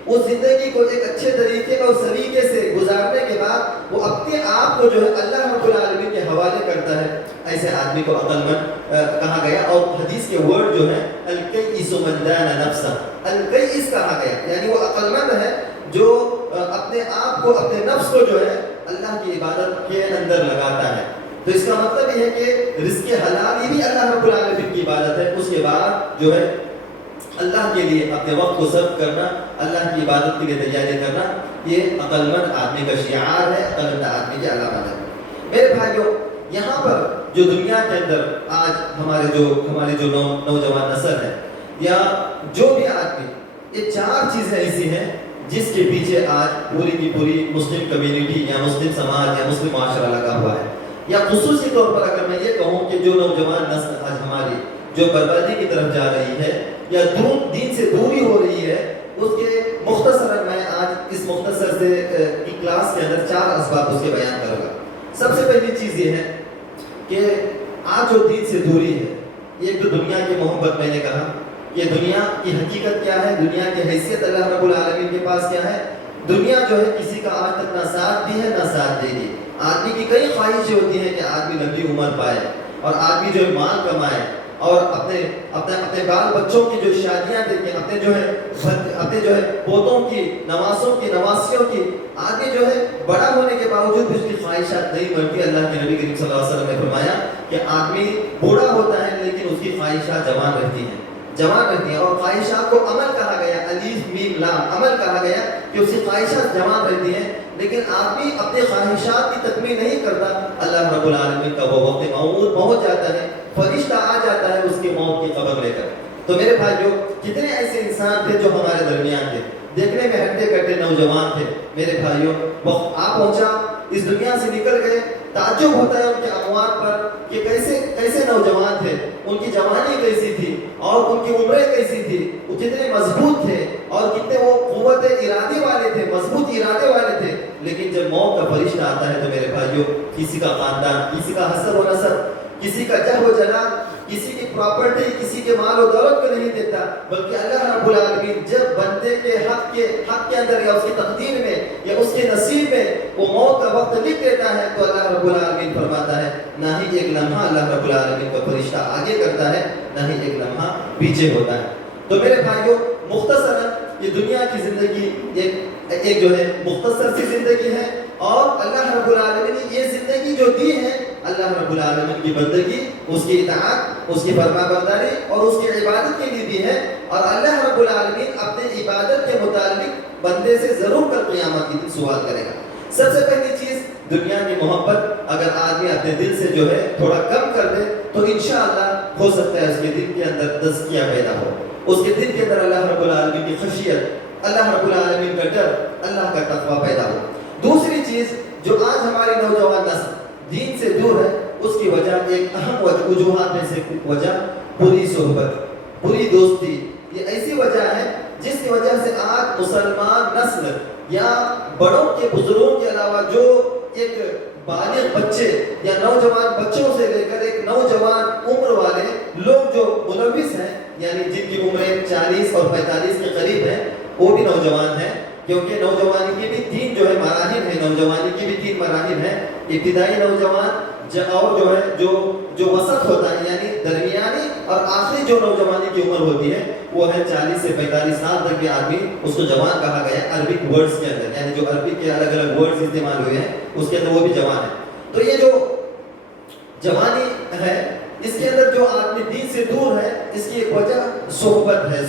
اس زندگی کو ایک اچھے طریقے اور سلیقے سے گزارنے کے بعد وہ اپنے آپ کو جو ہے اللہ رب العالمین کے حوالے کرتا ہے، ایسے آدمی کو عقل مند کہا گیا۔ اور حدیث کے ورڈ جو ہے الکیس من دان نفسہ، الکیس کہا گیا، یعنی وہ عقل مند ہے جو اپنے آپ کو، اپنے نفس کو جو ہے اللہ کی عبادت کے اندر لگاتا ہے۔ تو اس کا مطلب یہ ہے کہ رزق حلال یہ بھی اللہ رب العالمین کی عبادت ہے، اس کے بعد جو ہے اللہ کے لیے اپنے وقت کو صرف کرنا، اللہ کی عبادت کے لیے تیاری کرنا، یہ عقل مند آدمی کا شعار ہے، عقل مند آدمی کی علامت ہے۔ میرے بھائیوں، یہاں پر جو دنیا کے اندر آج ہمارے جو نوجوان نسل ہے یا جو بھی آدمی، یہ چار چیزیں ایسی ہیں جس کے پیچھے آج پوری کی پوری مسلم کمیونٹی یا مسلم سماج یا مسلم معاشرہ لگا ہوا ہے، یا خصوصی طور پر اگر میں یہ کہوں کہ جو نوجوان نسل آج ہماری جو بربادی کی طرف جا رہی ہے یا دین سے دوری ہو رہی ہے، اس کے مختصر میں آج اس مختصر سے کی کلاس کے اندر چار اسباب اس کے بیان کروں گا۔ سب سے پہلی چیز یہ ہے کہ آج جو دین سے دوری ہے، ایک تو دنیا کی محبت، میں نے کہا کہ دنیا کی حقیقت کیا ہے, دنیا کی حیثیت اللہ رب العالمین کے پاس کیا ہے. دنیا جو ہے کسی کا آج تک نہ ساتھ دی ہے نہ ساتھ دے گی. آدمی کی کئی خواہشیں ہوتی ہیں کہ آدمی لمبی عمر پائے اور آدمی جو ہے مال کمائے اور اپنے بال بچوں کی جو شادیاں دیکھیں, اپنے جو ہے پوتوں کی, نواسوں کی, نواسیوں کی. آدمی جو ہے بڑا ہونے کے باوجود بھی اس کی خواہشات نہیں بنتی. اللہ کے نبی کریم صلی اللہ علیہ وسلم نے فرمایا کہ آدمی بوڑھا ہوتا ہے لیکن اس کی خواہشات جوان رہتی ہیں, جوان رہتی ہیں. اور خواہشات کو عمل کہا گیا, الف میم لام, عمل کہا گیا کہ اس کی خواہشات جوان رہتی ہیں. لیکن آدمی اپنے خواہشات کی تکمیل نہیں کرتا, اللہ رب العالمین کا وہ وقت موعود پہنچ جاتا ہے, فرشتہ آ جاتا ہے اس کی موت کی خبر لے کر. تو میرے بھائیو, کتنے ایسے انسان تھے جو ہمارے درمیان تھے, دیکھنے میں ہٹے کٹے نوجوان تھے. میرے بھائیو, وقت آ پہنچا, اس دنیا سے نکل گئے. تعجب ہوتا ہے ان کے اموات پر کہ کیسے نوجوان تھے, ان کی جوانی کیسی تھی اور ان کی عمریں کیسی تھی, وہ کتنے مضبوط تھے اور کتنے وہ قوت ارادے والے تھے, مضبوط ارادے والے تھے. لیکن جب موت کا فرشتہ آتا ہے تو میرے بھائیو, کسی کا خاندان, کسی کا حسب و نسب, کسی کا جہ و جلال, کسی کی پراپرٹی, کسی کے مال و دولت کو نہیں دیتا, بلکہ اللہ رب العالمین جب بندے کے حق کے اندر یا اس کی تقدیر میں یا اس کے نصیب میں وہ موت کا وقت لکھ دیتا ہے تو اللہ رب العالمین فرماتا ہے نہ ہی ایک لمحہ اللہ رب العالمین کا فرشتہ آگے کرتا ہے, نہ ہی ایک لمحہ پیچھے ہوتا ہے. تو میرے بھائیو, مختصراً یہ دنیا کی زندگی ایک جو ہے مختصر سی زندگی ہے, اور اللہ رب العالمین نے یہ زندگی جو دی ہے, اللہ رب العالمین کی بندگی, اس کی اطاعت, اس کی فرما برداری اور اس کی عبادت کے لیے دی ہے. اور اللہ رب العالمین اپنے عبادت کے متعلق بندے سے ضرور کل قیامت کے دن سوال کرے گا. سب سے پہلی چیز, دنیا کی محبت اگر آدمی اپنے دل سے جو ہے تھوڑا کم کر دے تو انشاءاللہ ہو سکتا ہے اس کے دل کے اندر تزکیہ پیدا ہو, اس کے دل کے اندر اللہ رب العالمین کی خشیت, اللہ رب العالمین کا ڈر, اللہ کا تقویٰ پیدا ہو. دوسری چیز جو آج ہماری نوجوان نسل دین سے دور ہے, اس کی وجہ, ایک اہم وجوہات میں سے وجہ بری صحبت, بری دوستی. یہ ایسی وجہ ہے جس کی وجہ سے آج مسلمان نسل یا بڑوں کے, بزرگوں کے علاوہ جو ایک بالغ بچے یا نوجوان بچوں سے لے کر ایک نوجوان عمر والے لوگ جو ملوث ہیں, یعنی جن کی عمریں 40 اور 45 کے قریب ہیں, وہ بھی نوجوان ہیں. کیونکہ نوجوانی کی بھی 3 جو ہے مراحل ہیں, نوجوانی کی بھی 3 مراحل ہیں. ابتدائی نوجوان اور جو ہے جو وسط ہوتا ہے, یعنی درمیانی, اور آخری جو نوجوانی کی عمر ہوتی ہے وہ ہے 40 سے 45 سال تک کے آدمی, اس کو جوان کہا گیا ہے عربک ورڈز کے اندر, یعنی جو عربی کے الگ الگ ورڈز استعمال ہوئے ہیں اس کے اندر وہ بھی جوان ہے. تو یہ جو جوانی ہے, اس کے اندر جو آدمی دین سے دور ہے, اس کی ایک وجہ صحبت ہے.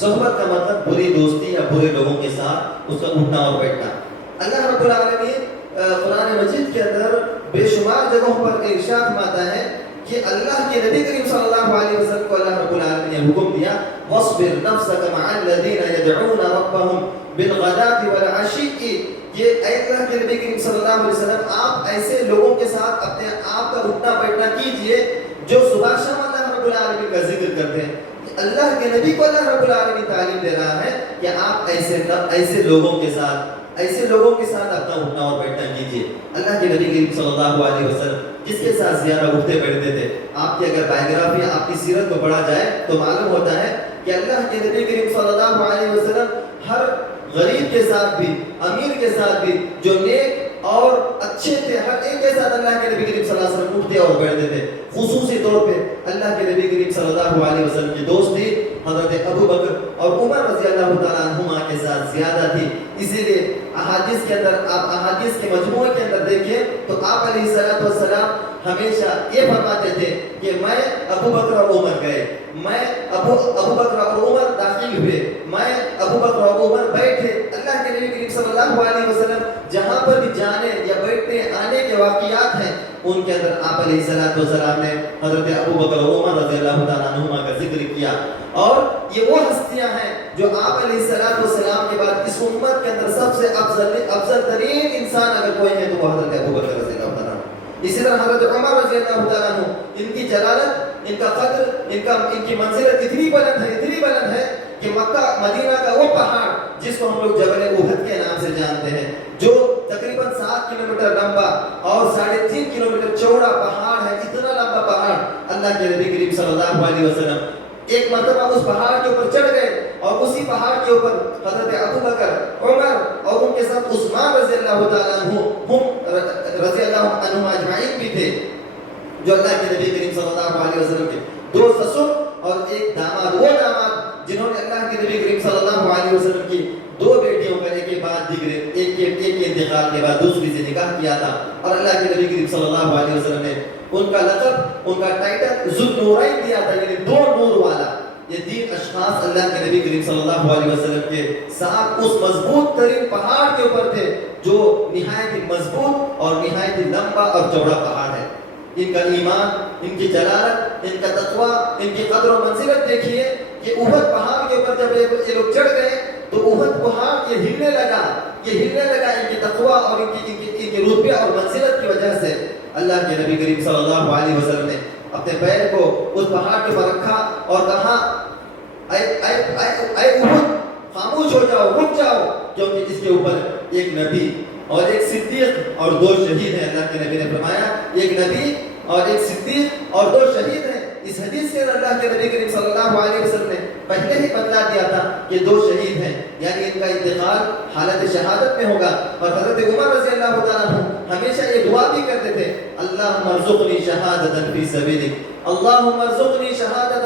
صحبت کا مطلب بری دوستی یا برے لوگوں کے ساتھ اس کا اٹھنا اور بیٹھنا. اللہ رب العالمین قرآن مجید کے اندر بے شمار جگہوں پر ارشاد فرماتا ہے کہ اللہ کے نبی کریم صلی اللہ علیہ وسلم کو اللہ رب العالمین نے حکم دیا, وَاصْبِرْ نَفْسَكَ مَعَ الَّذِينَ يَدْعُونَ رَبَّهُمْ بِالْغَدَاةِ وَالْعَشِيِّ. یہ اے اللہ کے نبی کریم صلی اللہ علیہ وسلم, آپ ایسے لوگوں کے ساتھ اپنے آپ کا اٹھنا بیٹھنا کیجئے جو صبح شام اللہ رب العالمین کا ذکر کرتے ہیں. اللہ کے نبی کو اللہ رب العالمین تعلیم دے رہا ہے کہ آپ ایسے لوگوں کے ساتھ اپنا اٹھنا اور بیٹھنا کیجئے. اللہ کے نبی کریم صلی اللہ علیہ وسلم جس کے ساتھ زیادہ اٹھتے بیٹھتے تھے, آپ کی اگر بایوگرافی, آپ کی سیرت کو پڑھا جائے تو معلوم ہوتا ہے کہ اللہ کے نبی کریم صلی اللہ علیہ وسلم ہر غریب کے ساتھ بھی, امیر کے ساتھ بھی, جو نیک اور اچھے تھے, ہر ایک کے ساتھ اللہ کے نبی کریم صلی اللہ علیہ وسلم اٹھتے اور بیٹھتے تھے. خصوصی طور پہ اللہ کے نبی کریم صلی اللہ علیہ وسلم کی دوستی حضرت ابو بکر اور عمر رضی اللہ تعالیٰ عنہما کے ساتھ زیادہ تھی. اسی لیے احادیث کے اندر, آپ احادیث کے مجموعے کے اندر دیکھیں تو آپ علیہ السلام ہمیشہ یہ فرماتے تھے کہ میں ابو بکر اور عمر گئے, میں ابو بکر اور عمر داخل ہوئے, میں ابو بکر اور عمر بیٹھے. اللہ کے نبی کریم صلی اللہ علیہ وسلم جہاں پر بھی جانے یا بیٹھنے آنے کے واقعات ہیں, ان کے اندر آپ علیہ السلام نے حضرت ابو بکر اور عمر رضی اللہ تعالیٰ عنہما کا ذکر کیا. اور یہ وہ ہستیاں ہیں جو آپ علیہ السلام کے بعد اس امت کے اندر سب سے افضل ترین انسان اگر کوئی ہے تو وہ حضرت ابو بکر رضی اللہ تعالیٰ عنہ. اسی طرح حضرت عمر رضی اللہ تعالیٰ عنہ, ان کی جلالت, ان کا قدر, ان کی منزلت اتنی بلند ہے کہ مکہ مدینہ کا وہ پہاڑ جس کو ہم لوگ جبل احد کے نام سے جانتے ہیں, جو تقریباً 7 کلومیٹر لمبا اور 3.5 کلومیٹر چوڑا پہاڑ ہے, اتنا لمبا پہاڑ اللہ کے نبی کریم صلی اللہ علیہ وسلم ایک مرتبہ اس پہاڑ کے اوپر چڑھ گئے اور اسی پہاڑ کے اوپر حضرت ابو بکر، عمر اور ان کے ساتھ عثمان رضی اللہ تعالیٰ رضی اللہ عنہ اجمعین بھی تھے، جو اللہ کے نبی کریم صلی اللہ علیہ وسلم کے دو سسر اور ایک داماد، وہ داماد جنہوں نے اللہ کے نبی کریم صلی اللہ علیہ وسلم کی دو بیٹیوں کا ایک کے بعد دیگرے ایک کے انتقال کے بعد دوسری سے نکاح کیا تھا، اور اللہ کے نبی کریم صلی اللہ علیہ وسلم نے ان کا لقب، ان کا ٹائٹل ذو النورین دیا تھا، یعنی دو نور والا۔ یہ تین اشخاص اللہ کے نبی کریم صلی اللہ علیہ وسلم کے ساتھ اس مضبوط ترین پہاڑ کے اوپر تھے جو نہایت ہی مضبوط اور نہایت ہی لمبا اور چوڑا پہاڑ ہے۔ ان کا ایمان، ان کی جلالت، ان کا تقوی، ان کی قدر و منزلت دیکھیے کہ احد پہاڑ کے اوپر جب یہ لوگ چڑھ گئے تو احد پہاڑ یہ ہلنے لگا ان کی تقوی اور ان کی رتبے اور منزلت کی وجہ سے۔ اللہ کے نبی کریم صلی اللہ علیہ وسلم نے اپنے پیر کو اس پہاڑ کے اوپر رکھا اور کہا اے احد خاموش ہو جاؤ، رک جاؤ، کیونکہ اس کے اوپر ایک نبی اور ایک صدیق اور دو شہید ہیں۔ اللہ کے نبی نے فرمایا ایک نبی اور ایک صدیق اور دو شہید ہیں۔ اس حدیث سے اللہ کے نبی کریم صلی اللہ علیہ وسلم نے پہلے ہی بتلا دیا تھا کہ دو شہید ہیں، یعنی ان کا انتقال حالت شہادت میں ہوگا۔ اور حضرت عمر رضی اللہ تعالیٰ عنہ ہمیشہ یہ دعا بھی کرتے تھے، اللہم ارزقنی شہادتا فی سبیلک، اللہم ارزقنی شہادتا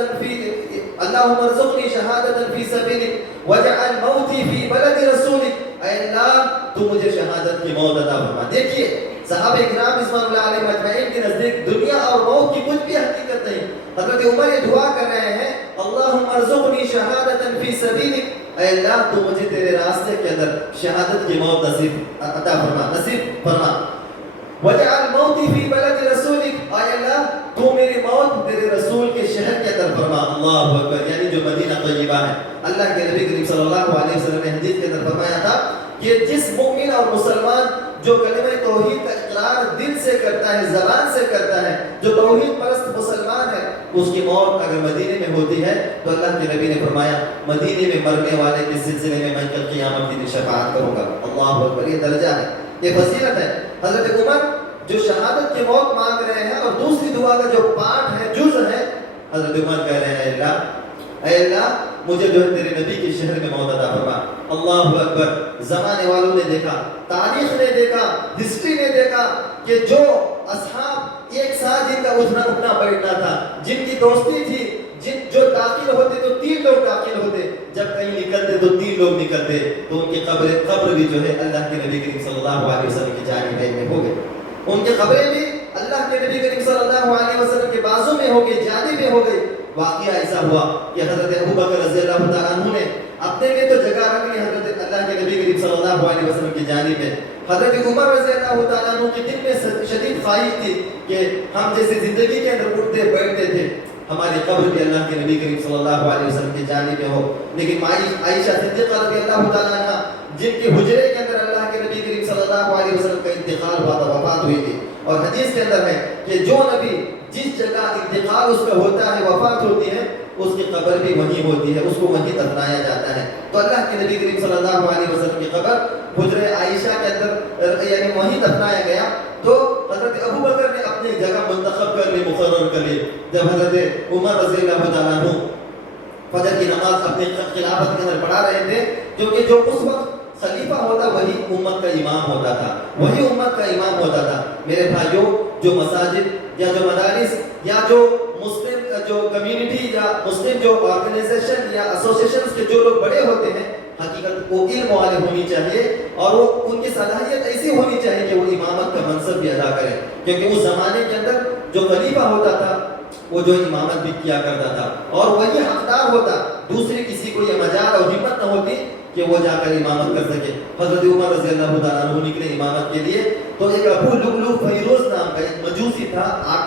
فی سبیلک واجعل موتی فی بلد رسولک، اے اللہ تو مجھے شہادت کی موت عطا فرما۔ دیکھیے صحابہ کرام رضوان اللہ علیہم اجمعین کے نزدیک دنیا اور موت کی کچھ بھی حقیقت نہیں۔ حضرت عمر یہ دعا کر رہے ہیں، اللہم ارزقنی شہادتا فی سبیلک، اے اللہ تو مجھے تیرے راستے کے اندر شہادت کی موت نصیب عطا فرما، نصیب فرما۔ وجعل موتی فی بلد رسولک، اے اللہ تو میری موت تیرے رسول کے شہر کے اندر فرما۔ اللہ اکبر، یعنی جو مدینہ طیبہ ہے۔ اللہ کے نبی کریم صلی اللہ علیہ وسلم نے حدیث کے اندر فرمایا تھا کہ جس مومن اور مسلمان جو کلمہ توحید کا اقرار دل سے کرتا ہے، زبان سے کرتا ہے، جو توحید پرست مسلمان ہے، اس کی موت اگر مدینے میں ہوتی ہے تو اللہ کے نبی نے فرمایا مدینے میں مرنے والے کے سلسلے میں میں کل قیامت کی شفاعت کروں گا۔ اللہ اکبر، یہ درجہ ہے، یہ فضیلت ہے۔ حضرت عمر جو شہادت کی موت مانگ رہے ہیں اور دوسری دعا کا جو پارٹ ہے، جزء ہے، حضرت عمر کہہ رہے ہیں اے اللہ مجھے جو ہے تیرے نبی کے شہر میں موت عطا فرما۔ اللہ اکبر، زمانے والوں نے دیکھا، تاریخ نے دیکھا، ہسٹری نے دیکھا کہ جو اصحاب ایک ساتھ جن کا اٹھنا بیٹھنا تھا، جن کی دوستی تھی، جو داخل ہوتے تو 3 لوگ داخل ہوتے، جب کہیں نکلتے تو 3 لوگ نکلتے، تو ان کی قبر بھی جو ہے اللہ کے نبی کریم صلی اللہ علیہ وسلم کی جانب میں ہو گئے۔ ان کی قبریں بھی اللہ کے نبی کریم صلی اللہ علیہ وسلم کے بازو میں ہو گئی، جانب میں ہو گئی۔ واقعہ ایسا ہوا کہ حضرت ابو بکر رضی اللہ تعالیٰ عنہ نے اپنے لیے تو جگہ رکھ لی حضرت اللہ کے نبی کریم صلی اللہ علیہ وسلم کی جانب میں۔ حضرت عمر رضی اللہ تعالیٰ عنہ کے دل میں شدید خواہش تھی کہ ہم جیسے زندگی کے اندر اٹھتے بیٹھتے تھے، ہماری قبر بھی اللہ کے نبی کریم صلی اللہ علیہ وسلم کی جانب میں ہو۔ لیکن عائشہ صدیقہ رضی اللہ تعالیٰ عنہ جن کے حجرے کے اندر اللہ کے نبی کریم صلی اللہ علیہ وسلم کا انتقال ہوا تھا، وفات ہوئی تھی، اور حدیث کے اندر ہے کہ جو نبی جس جگہ انتقال اس کا ہوتا ہے، وفات ہوتی ہے، اس کی قبر بھی وہیں ہوتی ہے، اس کو وہیں دفنایا جاتا ہے۔ تو اللہ کے نبی کریم صلی اللہ علیہ وسلم کی قبر حجرے عائشہ کے اندر یعنی وہیں دفنایا گیا۔ تو حضرت ابو بکر نے اپنی جگہ منتخب کر لی، مقرر کر لی۔ جب حضرت عمر رضی اللہ تعالیٰ عنہ فجر کی نماز اپنی خلافت کے اندر پڑھا رہے تھے، کیونکہ جو اس وقت خلیفہ ہوتا وہی امت کا امام ہوتا تھا، وہی امت کا امام ہوتا تھا۔ میرے بھائیوں، جو مساجد یا جو مدارس یا جو مسلم جو کمیونٹی یا مسلم جو آرگنائزیشن یا ایسوسیشنز کے جو لوگ بڑے ہوتے ہیں، حقیقت وہ علم والے ہونی چاہیے اور وہ ان کی صلاحیت ایسی ہونی چاہیے کہ وہ امامت کا منصب بھی ادا کریں، کیونکہ اس زمانے کے اندر جو خلیفہ ہوتا تھا وہ جو امامت بھی کیا کرتا تھا اور وہی حقدار ہوتا، دوسری کسی کو یہ مجال اور ہمت نہ ہوتی کہ وہ جا کر امامت کر سکے۔ حضرت عمر رضی اللہ تعالیٰ عنہ نکلے امامت کے لیے، تو ایک ابو لؤلؤ فیروز نام کا ایک مجوسی تھا، آگ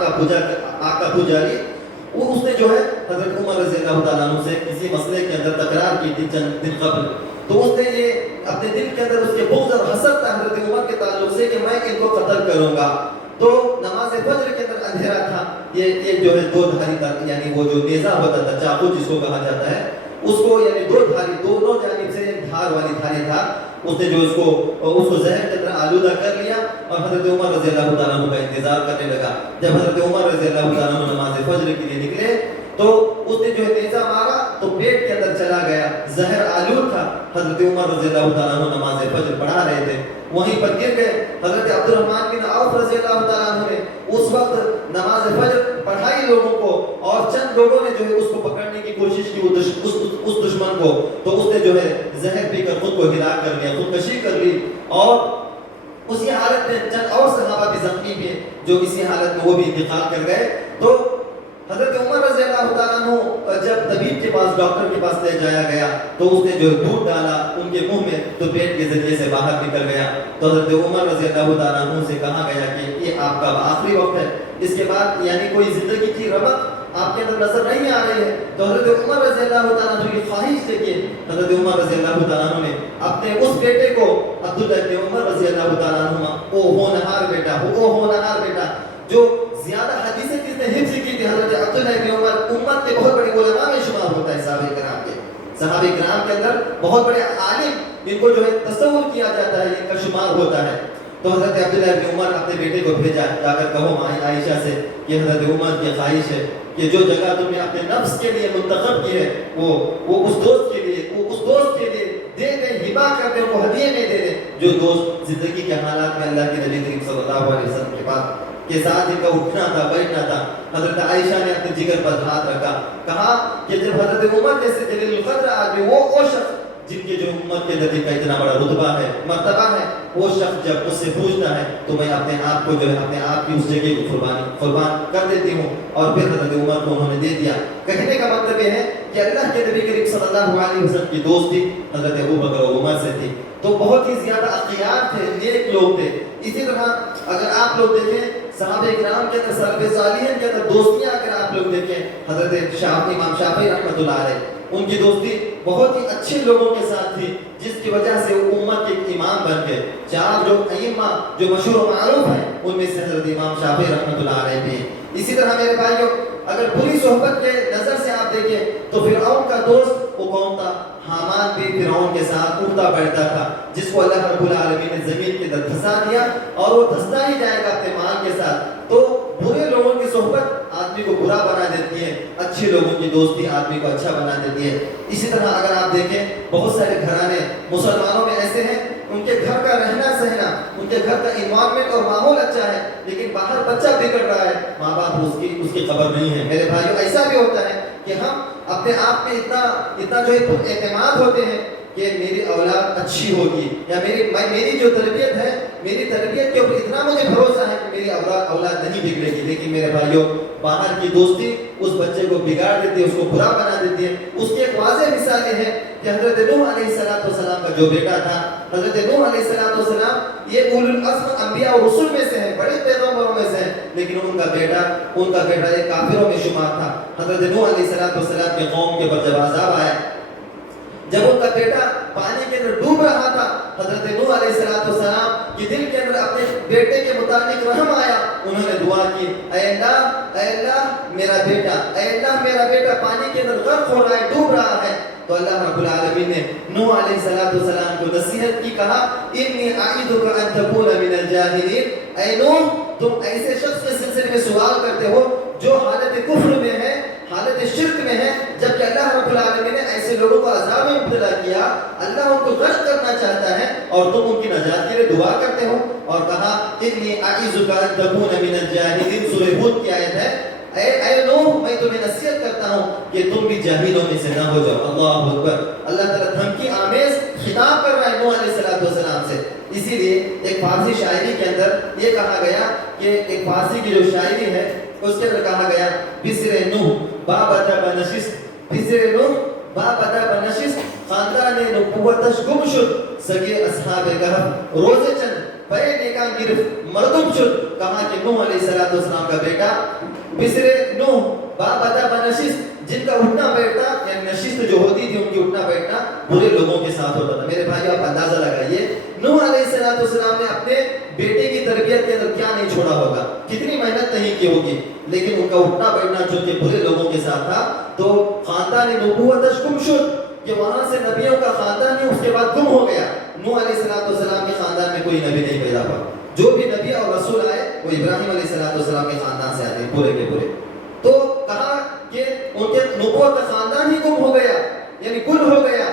کا پجاری، وہ اس نے جو ہے حضرت عمر رضی اللہ تعالیٰ عنہ سے کسی مسئلے کے اندر تکرار کی تھی چند دن قبل، تو اس نے یہ اپنے دل کے اندر اس کے بغض اور حسد تھا حضرت عمر کے تعلق سے کہ میں ان کو قتل کروں گا۔ تو نماز فجر کے اندر اندھیرا تھا، یہ جو ہے 2 دھاری یعنی وہ جو نیزہ ہوتا تھا، چاقو جس کو کہا جاتا ہے، اس کو یعنی 2 دھاری، دونوں جانب سے دھار والی دھاری تھا، اس نے جو اس کو زہر کے اندر آلودہ کر لیا اور حضرت عمر رضی اللہ تعالیٰ عنہ کا انتظار کرنے لگا۔ جب حضرت عمر رضی اللہ تعالیٰ عنہ نماز فجر کے لیے نکلے تو اس نے جو ہے نیزہ مارا تو پیٹ کے اندر چلا گیا، زہر آلود تھا۔ حضرت عمر رضی اللہ تعالیٰ عنہ نماز فجر پڑھا رہے تھے، وہیں پر گر گئے۔ حضرت عبد الرحمن بن عوف رضی اللہ تعالیٰ عنہ نے اس وقت نماز فجر پڑھائی لوگوں کو، اور چند لوگوں نے جو ہے اس کو پکڑنے کی کوشش کی، اس دشمن کو، تو اس نے جو ہے زہر پی کر خود کو ہلاک کر لیا، خودکشی کر لی۔ اور اسی حالت میں چند اور صحابہ بھی زخمی بھی ہیں جو اسی حالت میں وہ بھی انتقال کر گئے۔ تو حضرت عمر رضی اللہ تعالیٰ عنہ جب طبیب کے پاس، ڈاکٹر کے پاس لے جایا گیا تو اس نے جو دودھ ڈالا ان کے منہ میں تو پیٹ کے ذریعے سے باہر نکل گیا۔ تو حضرت عمر رضی اللہ تعالیٰ عنہ سے کہا گیا کہ یہ آپ کا آخری وقت ہے، اس کے بعد یعنی کوئی زندگی کی رغبت آپ کے اندر نظر نہیں آ رہی ہے۔ تو حضرت عمر رضی اللہ تعالیٰ عنہ کی خواہش دیکھیے، حضرت عمر رضی اللہ تعالیٰ عنہ نے اپنے اس بیٹے کو عبداللہ بن عمر رضی اللہ تعالیٰ عنہ، او ہونہار بیٹا جو زیادہ حدیثیں جس نے حفظ کی تھی، حضرت عبداللہ بن عمر امت کے بہت بڑے علماء میں شمار ہوتا ہے، صحابہ کرام کے اندر بہت بڑے عالم، ان کو جو ہے تصور کیا جاتا ہے، ان کا شمار ہوتا ہے۔ تو حضرت عبداللہ بن عمر اپنے بیٹے کو بھیجا، جا کر کہو ماں عائشہ سے کہ حضرت عمر کی خواہش ہے کہ جو جگہ تم نے اپنے نفس کے لیے منتخب کی ہے وہ اس دوست کے لیے دے دیں، ہبا کر دیں، وہ ہدیے میں دے دیں، جو دوست زندگی کے حالات میں اللہ کے نبی کریم صلی اللہ علیہ وسلم کے ساتھ ان کا اٹھنا تھا، بیٹھنا تھا۔ حضرت عائشہ نے اپنے جگر پر ہاتھ رکھا، کہا کہ جب حضرت عمر جیسے جلیل القدر آدمی، وہ شخص جن کے جو امت کے نبی کا اتنا بڑا رتبہ ہے، مرتبہ ہے، وہ شخص جب مجھ سے پوچھتا ہے تو میں اپنے آپ کو جو ہے اپنے آپ کی اس جگہ کو قربان کر دیتی ہوں۔ اور پھر حضرت عمر کو انہوں نے دے دیا۔ کہنے کا مطلب یہ ہے کہ اللہ کے نبی کریم صلی اللہ علیہ وسلم کی دوستی حضرت ابوبکر و عمر سے تھی، تو بہت ہی زیادہ اخیار تھے، نیک لوگ تھے۔ اسی طرح اگر آپ لوگ دیکھیں صحابہ کرام کے اندر، سلف صالحین کے اندر دوستیاں اگر آپ لوگ دیکھیں، حضرت امام شافعی رحمۃ اللہ علیہ، ان کی دوستی بہت ہی اچھے لوگوں کے ساتھ تھی، جس کی وجہ سے وہ امت کے امام بن گئے۔ چار جو ائمہ جو مشہور و معروف ہیں ان میں سے حضرت امام شافعی رحمۃ اللہ علیہ بھی ہیں۔ اسی طرح میرے بھائیوں، اگر بری صحبت کے نظر سے آپ دیکھیں تو فرعون کا دوست وہ کون تھا؟ حامان بھی فرعون کے ساتھ اٹھتا بیٹھتا تھا، جس کو اللہ رب العالمین نے زمین کے اندر دھسا دیا، اور وہ دھستا ہی جائے گا اپنے مال کے ساتھ۔ تو برے لوگوں کی صحبت آدمی کو برا بنا دیتی ہے، اچھے لوگوں کی دوستی آدمی کو اچھا بنا دیتی ہے۔ اسی طرح اگر آپ دیکھیں بہت سارے گھرانے مسلمانوں میں ایسے ہیں، ان کے گھر کا رہنا سہنا، ان کے گھر کا انوائرمنٹ اور ماحول اچھا ہے، لیکن باہر بچہ بگڑ رہا ہے، ماں باپ اس کی خبر نہیں ہے۔ میرے بھائیوں، ایسا بھی ہوتا ہے کہ ہم اپنے آپ میں اتنا جو ہے اعتماد ہوتے ہیں کہ میری اولاد اچھی ہوگی، یا میری جو تربیت ہے، میری تربیت کے اوپر اتنا مجھے بھروسہ ہے کہ میری اولاد نہیں بگڑے گی۔ لیکن میرے بھائیوں، باہر کی دوستی اس بچے کو بگاڑ دیتی ہے، اس کو برا بنا دیتی ہے۔ اس کی ایک واضح مثال یہ ہے کہ حضرت نوح علیہ السلام کا جو بیٹا تھا، حضرت نوح علیہ السلام یہ اولو العزم انبیاء اور رسول میں سے ہیں، بڑے پیغمبروں میں سے ہیں، لیکن ان کا بیٹا ایک کافروں میں شمار تھا۔ حضرت نوح علیہ السلام کے قوم کے اوپر جب عذاب آیا، جب ان کا بیٹا پانی کے اندر ڈوب رہا تھا، حضرت نوح علیہ السلام کی دل کے اندر اپنے بیٹے کے متعلق رحم آیا، انہوں نے دعا کی، اے اللہ میرا بیٹا پانی کے اندر غرق ہو رہا ہے، ڈوب رہا ہے۔ تو اللہ رب العالمین نے نوح علیہ السلام کو نصیحت کی، کہا انی اعیدک ان تکون من الجاہلین، اے نوح تم ایسے شخص کے سلسلے میں سوال کرتے ہو جو حالت کفر میں ہے، حالت شرک میں ہے، جبکہ اللہ رب العالمین نے ایسے لوگوں کو عذاب میں مبتلا کیا، اللہ ان کو غرق کرنا چاہتا ہے اور تم ان کی نجات کے لیے دعا کرتے ہو۔ اور کہا انی اعیذک ان تکون من الجاہلین، سورہ ہود کی آیت ہے، اے نوح میں تمہیں نصیحت کرتا ہوں کہ تم بھی جاہلوں میں سے نہ ہو جاؤ۔ اللہ اکبر، اللہ تعالیٰ دھمکی آمیز خطاب کر رہا ہے نوح علیہ السلام سے۔ اسی لیے ایک فارسی شاعری کے اندر یہ کہا گیا کہ ایک فارسی کی جو شاعری ہے اس کے اندر کہا گیا، بسر نوح بابدا بنشست خاندان نبوتش گم شد، سگے اصحاب کہف روز چند پے نیکان گرفت مردم شد۔ کہا کہ نوح علیہ السلام کا بیٹا بسر نوح بابدا بنشست، جن کا اٹھنا بیٹھنا یعنی نشست جو ہوتی تھی ان کی اٹھنا بیٹھنا برے لوگوں کے ساتھ ہوتا تھا۔ میرے بھائی آپ اندازہ لگائیے نوح علیہ السلام نے اپنے بیٹے کی تربیت کے اندر کیا نہیں چھوڑا ہوگا، کتنی محنت نہیں کی ہوگی، لیکن ان کا اٹھنا بیٹھنا چونکہ برے لوگوں کے ساتھ تھا تو خاندان نبوتش گم شد، کہ وہاں سے نبیوں کا خاندان ہی اس کے بعد گم ہو گیا۔ نوح علیہ السلام کے خاندان میں کوئی نبی نہیں پیدا ہوا، جو بھی نبی اور رسول آئے وہ ابراہیم علیہ السلام کے خاندان سے آتے ہیں، پورے کے پورے۔ تو کہا کہ ان کے نبوت کا خاندان ہی گم ہو گیا، یعنی گل ہو گیا،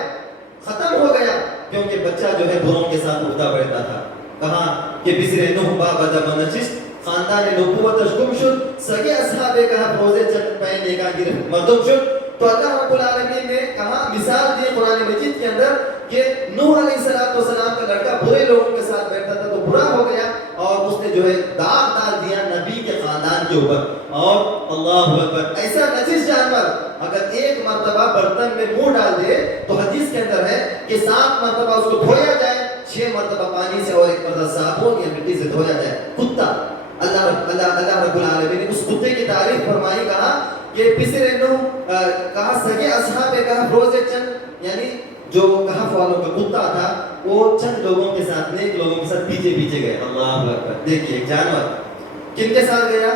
ختم ہو گیا، کیونکہ بچہ جو ہے بروں کے ساتھ اٹھتا بیٹھتا تھا. کہا کہ بزر نوح باب دم نشست، خاندان نبوتش گم شد، سگے اصحاب کہف روزے چند پہ نیکا گرفت مردم شد. تو اللہ رب العالمین نے کہا مثال دی قرآن مجید کے اندر کہ نوح علیہ السلام کا لڑکا برے لوگوں کے ساتھ بیٹھتا تھا تو برا ہو گیا، اور اس نے جو ہے داغ ڈال دیا نبی کے خاندان کے اوپر. اور اللہ اکبر، ایسا نجس جانور اگر ایک مرتبہ برتن میں منہ ڈال دے تو حدیث کے اندر ہے کہ 7 مرتبہ اس کو دھویا جائے، 6 مرتبہ پانی سے اور 1 مرتبہ صابن یا مٹی سے دھویا جائے. کتا، اللہ رب العالمین نے اس کتے کی تعریف فرمائی، کہا کہ بسر نوح، کہا سگے اصحاب کہف روزے چند، یعنی جو کہف والوں کا کتا تھا وہ چند لوگوں کے ساتھ، نیک لوگوں کے ساتھ پیچھے پیچھے گئے. اللہ اکبر، دیکھیے ایک جانور کن کے ساتھ گیا؟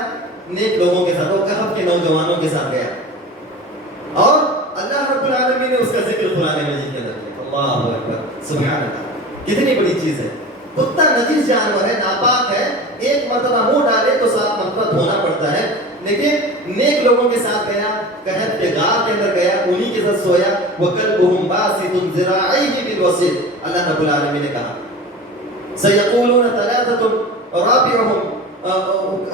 نیک لوگوں کے ساتھ، وہ کہف کے نوجوانوں کے ساتھ گیا، اور اللہ رب العالمین نے اس کا ذکر قرآن مجید کے اندر کیا. اللہ اکبر، سبحان اللہ، کتنی بڑی چیز ہے. کتا نجس جانور ہے، ناپاک ہے، ایک مرتبہ منہ ڈالے تو 7 مرتبہ دھونا پڑتا ہے، لیکن نیک لوگوں کے ساتھ گیا، کہف کے غار کے اندر گیا، انہی کے ساتھ سویا. وَكَلْبُهُمْ بَاسِطٌ ذِرَاعَيْهِ بِالْوَصِيدِ، اللہ رب العالمین نے کہا سَيَقُولُونَ ثَلَاثَةٌ رَابِعُهُمْ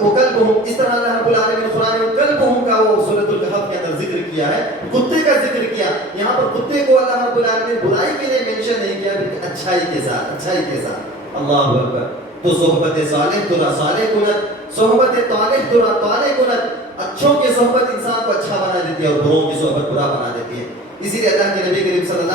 وَكَلْبُهُمْ. اس طرح اللہ رب العالمین نے قرآن میں کلبہم کا وہ سورۃ الکہف کے اندر ذکر کیا ہے، کتے کا ذکر کیا. یہاں پر کتے کو اللہ رب العالمین نے برائی کے لیے مینشن نہیں کیا بلکہ اچھائی کے ساتھ، اچھائی کے ساتھ. اللہ اکبر. تو صحبت صالح ترا صالح کنت، صحبت طالح ترا طالح کنت. اچھوں کی صحبت انسان کو اچھا بنا دیتی ہے اور بروں کی صحبت برا بنا دیتی ہے. اسی لیے اللہ کے نبی کریم صلی اللہ